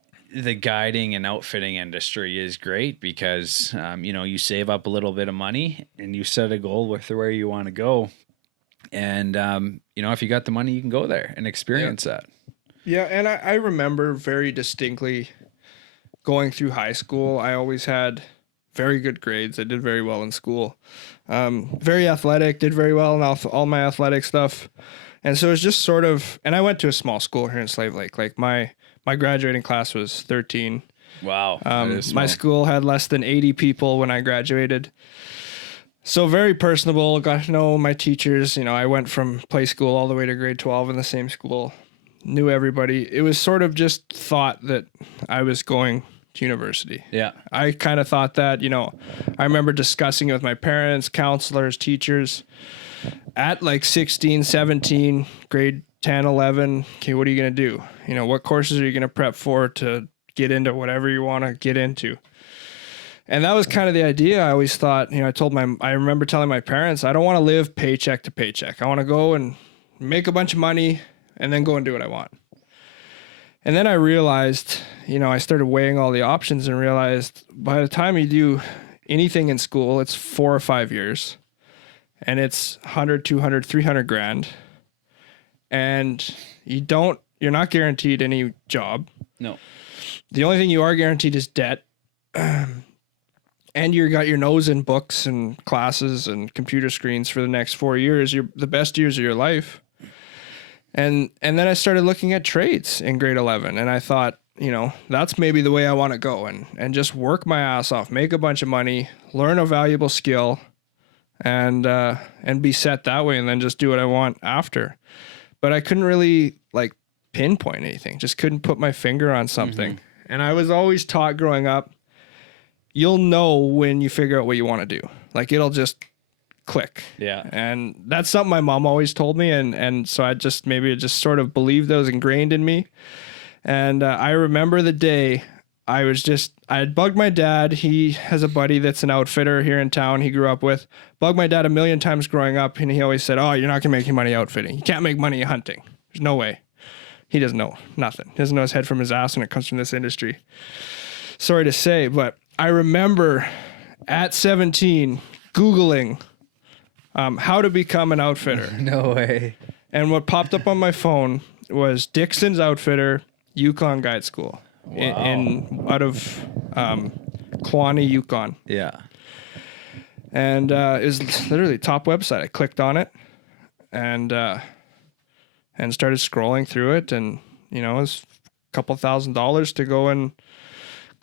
guiding and outfitting industry is great because, you save up a little bit of money and you set a goal with where you want to go. And, if you got the money, you can go there and experience that. Yeah. And I remember very distinctly going through high school. I always had very good grades. I did very well in school. Very athletic, did very well in all my athletic stuff. And so it's just sort of, and I went to a small school here in Slave Lake. Like my graduating class was 13. Wow. My school had less than 80 people when I graduated. So very personable, got to know my teachers. I went from play school all the way to grade 12 in the same school. Knew everybody. It was sort of just thought that I was going to university. Yeah. I kind of thought that, I remember discussing it with my parents, counselors, teachers at like 16, 17, grade 10, 11. Okay, what are you going to do? What courses are you going to prep for to get into whatever you want to get into? And that was kind of the idea. I always thought, I remember telling my parents, I don't want to live paycheck to paycheck. I want to go and make a bunch of money and then go and do what I want. And then I realized, I started weighing all the options and realized by the time you do anything in school, it's 4 or 5 years and it's 100, 200, 300 grand. And you're not guaranteed any job. No. The only thing you are guaranteed is debt. And you got your nose in books and classes and computer screens for the next 4 years. You're the best years of your life. And then I started looking at trades in grade 11. And I thought, that's maybe the way I want to go and just work my ass off, make a bunch of money, learn a valuable skill and be set that way and then just do what I want after. But I couldn't really pinpoint anything, just couldn't put my finger on something. Mm-hmm. And I was always taught growing up, you'll know when you figure out what you want to do. It'll just click. Yeah. And that's something my mom always told me. And so I just sort of believed that was ingrained in me. And I remember the day I had bugged my dad. He has a buddy that's an outfitter here in town he grew up with. Bugged my dad a million times growing up. And he always said, oh, you're not going to make any money outfitting. You can't make money hunting. There's no way. He doesn't know nothing. He doesn't know his head from his ass when it comes from this industry. Sorry to say, but I remember at 17 Googling how to become an outfitter. No way. And what popped up on my phone was Dixon's Outfitter Yukon Guide School. Wow. Out of Kewaunee, Yukon. Yeah. And it was literally top website. I clicked on it and started scrolling through it. And, it was a couple $1,000s to go and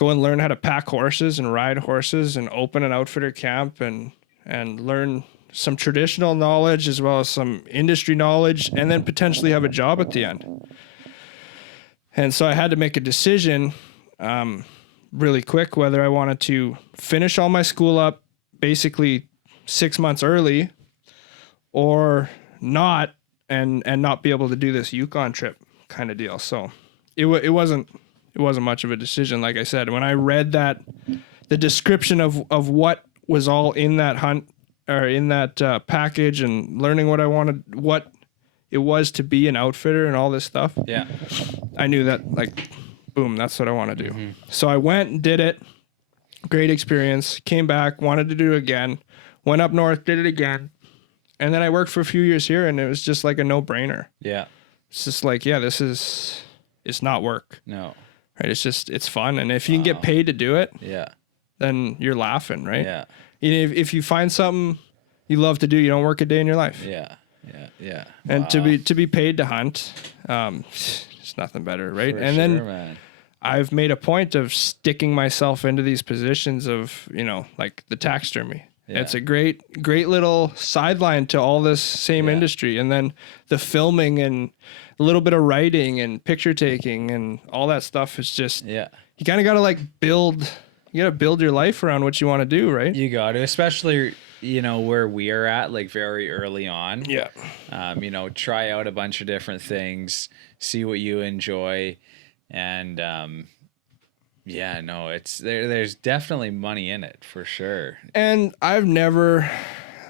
learn how to pack horses and ride horses and open an outfitter camp and learn some traditional knowledge as well as some industry knowledge and then potentially have a job at the end. And so I had to make a decision really quick whether I wanted to finish all my school up basically 6 months early or not and not be able to do this Yukon trip kind of deal. So it wasn't much of a decision. Like I said, when I read the description of what was all in that hunt or in that package and learning what I wanted, what it was to be an outfitter and all this stuff. Yeah. I knew that boom, that's what I want to do. Mm-hmm. So I went and did it. Great experience. Came back, wanted to do it again. Went up north, did it again. And then I worked for a few years here and it was just like a no-brainer. Yeah. It's just it's not work. No. Right. It's fun. And if you can get paid to do it, yeah, then you're laughing, right? Yeah. If you find something you love to do, you don't work a day in your life. Yeah. Yeah. Yeah. And to be paid to hunt, it's nothing better, right? For and sure, then man. I've made a point of sticking myself into these positions of, like the taxidermy. Yeah. It's a great little sideline to all this same industry. And then the filming and a little bit of writing and picture taking and all that stuff is just, you kind of got to build gotta build your life around what you want to do, right? You got to, especially, where we are at, like very early on. Yeah. Try out a bunch of different things, see what you enjoy. And, there's definitely money in it for sure. And I've never,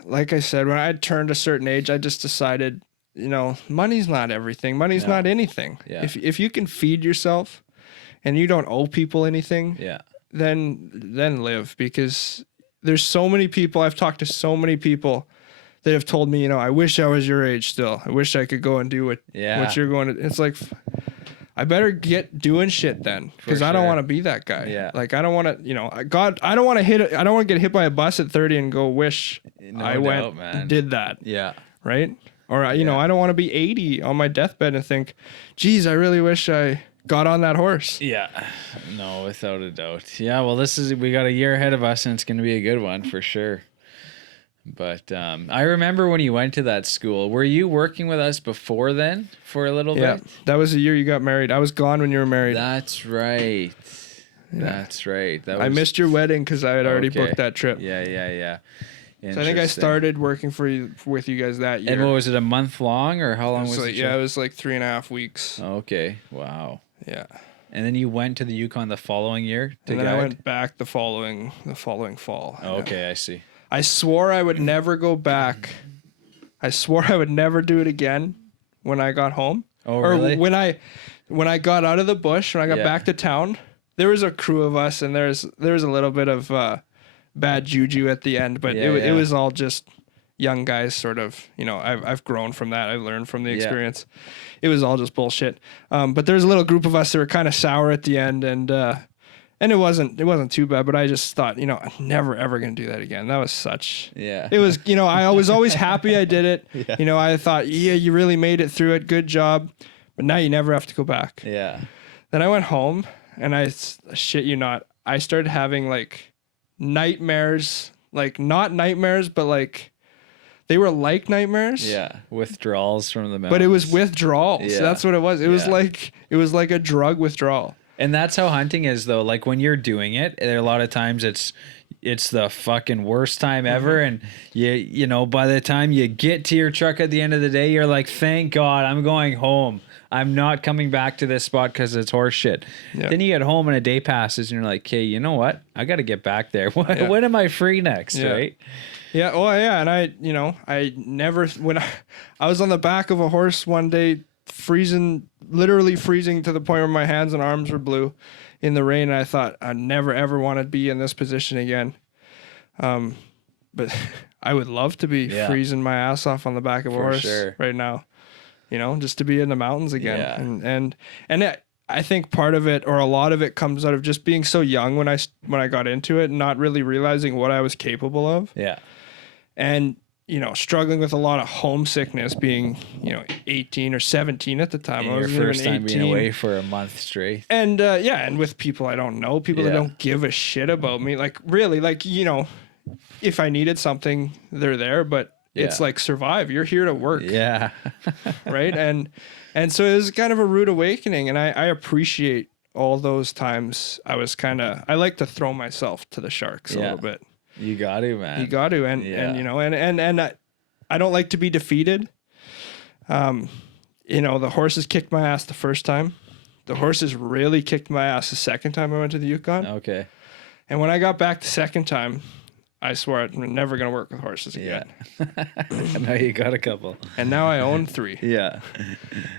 like I said, when I turned a certain age, I just decided, money's not everything. Money's not anything. Yeah. If you can feed yourself and you don't owe people anything, Yeah. then live, because there's so many people. I've talked to so many people that have told me, I wish I was your age still. I wish I could go and do what you're going to. It's like, I better get doing shit then, because I don't want to be that guy. Yeah. Like, I don't want to, God, I don't want to I don't want to get hit by a bus at 30 and go, wish I went and did that. Yeah. Right. Or, I don't want to be 80 on my deathbed and think, geez, I really wish I got on that horse. Yeah. No, without a doubt. Yeah. Well, we got a year ahead of us, and it's going to be a good one for sure. But I remember when you went to that school. Were you working with us before then for a little bit? Yeah, that was the year you got married. I was gone when you were married. That's right. Yeah. That's right. I missed your wedding because I had already booked that trip. Yeah. So I think I started working with you guys that year. And what was it, a month long, or how long was it? Yeah, it was like 3.5 weeks. Okay. Wow. Yeah. And then you went to the Yukon the following year to and then guide? I went back the following fall. Oh, okay, I see. I swore I would never go back. I swore I would never do it again when I got home. Oh, really? Or when I got out of the bush, when I got back to town, there was a crew of us, and there was a little bit of bad juju at the end, but it was all just young guys, sort of. I've grown from that. I learned from the experience. It was all just bullshit. But there's a little group of us that were kind of sour at the end, and it wasn't too bad. But I just thought, I'm never ever gonna do that again. That was such. Yeah. It was. I was always happy I did it. Yeah. I thought, you really made it through it. Good job. But now you never have to go back. Yeah. Then I went home, and I shit you not, I started having like nightmares, like not nightmares, but like they were like nightmares. Yeah, withdrawals from the mountains. But it was withdrawals. Yeah. That's what it was. It was like a drug withdrawal. And that's how hunting is, though. Like when you're doing it, there are a lot of times it's the fucking worst time ever, and you know by the time you get to your truck at the end of the day, you're like, thank God I'm going home. I'm not coming back to this spot because it's horse shit. Yeah. Then you get home and a day passes and you're like, okay, you know what? I got to get back there. When am I free next? Yeah. Right? Yeah. Oh yeah. And I never, when I was on the back of a horse one day, literally freezing to the point where my hands and arms were blue in the rain. And I thought I never ever want to be in this position again. But I would love to be freezing my ass off on the back of a horse right now. Just to be in the mountains again. Yeah. And I think part of it, or a lot of it, comes out of just being so young when I got into it and not really realizing what I was capable of. Yeah. And, struggling with a lot of homesickness, being, 18 or 17 at the time. I was your first time being away for a month straight. And, and with people I don't know, people that don't give a shit about me. Like, really, if I needed something, they're there, but it's like survive. You're here to work. Yeah. Right. And so it was kind of a rude awakening. And I appreciate all those times. I like to throw myself to the sharks a little bit. You got to, man. You got to. And I don't like to be defeated. The horses kicked my ass the first time. The horses really kicked my ass the second time I went to the Yukon. Okay. And when I got back the second time, I swore I'm never going to work with horses again. Yeah. Now you got a couple. And now I own 3. Yeah.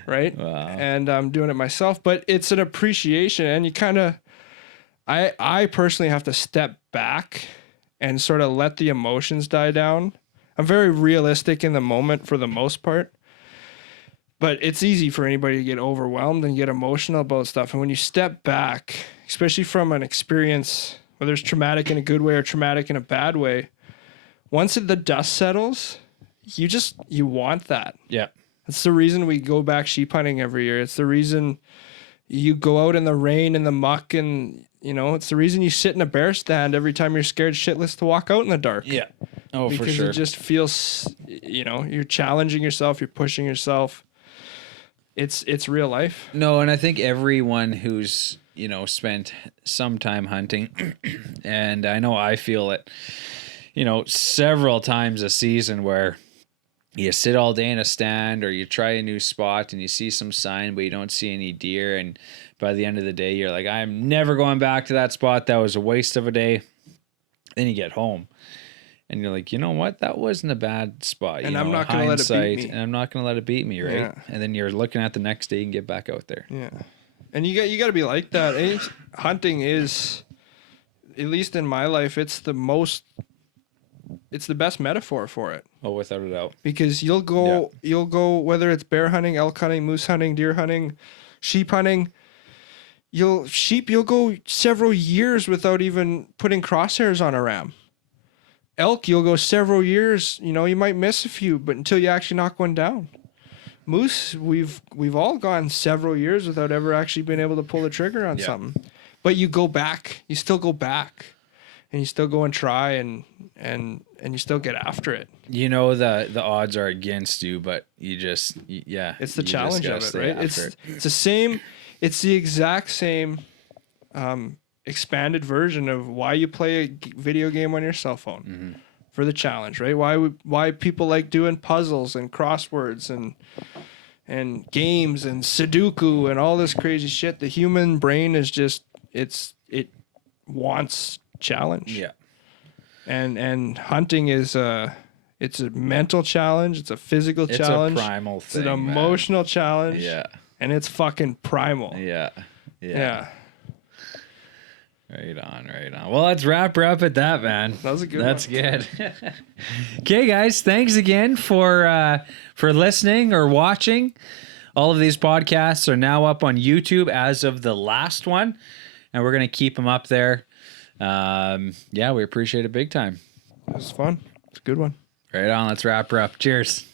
Right? Wow. And I'm doing it myself. But it's an appreciation. And you kind of... I personally have to step back and sort of let the emotions die down. I'm very realistic in the moment for the most part. But it's easy for anybody to get overwhelmed and get emotional about stuff. And when you step back, especially from an experience... whether it's traumatic in a good way or traumatic in a bad way, once the dust settles, you want that. Yeah. That's the reason we go back sheep hunting every year. It's the reason you go out in the rain and the muck, and it's the reason you sit in a bear stand every time you're scared shitless to walk out in the dark. Yeah. Oh, for sure. Because it just feels, you're challenging yourself, you're pushing yourself. It's real life. No, and I think everyone who's spent some time hunting, and I know I feel it, several times a season where you sit all day in a stand or you try a new spot and you see some sign, but you don't see any deer. And by the end of the day, you're like, I'm never going back to that spot. That was a waste of a day. Then you get home and you're like, you know what? That wasn't a bad spot. And I'm not going to let it beat me. And I'm not going to let it beat me, right? Yeah. And then you're looking at the next day and get back out there. Yeah. And you got to be like that. Hunting is, at least in my life, it's the best metaphor for it. Oh, without a doubt. Because you'll go whether it's bear hunting, elk hunting, moose hunting, deer hunting, sheep hunting. You'll go several years without even putting crosshairs on a ram. Elk, you'll go several years. You might miss a few, but until you actually knock one down. Moose, we've all gone several years without ever actually being able to pull the trigger on something. But you go back. You still go back. And you still go and try and you still get after it. The odds are against you, but you just it's the challenge of it, right? It's the same. It's the exact same expanded version of why you play a video game on your cell phone for the challenge, right? Why people like doing puzzles and crosswords and games and Sudoku and all this crazy shit. The human brain is just it wants challenge. Yeah. And hunting is it's a mental challenge, it's a physical challenge. It's a primal thing. It's an emotional challenge. Yeah. And it's fucking primal. Yeah. Yeah. Right on. Well, let's wrap her up at that, man. That was a good one. That's good. Okay, guys, thanks again for listening or watching. All of these podcasts are now up on YouTube as of the last one, and we're going to keep them up there. We appreciate it big time. It was fun. It's a good one. Right on. Let's wrap her up. Cheers.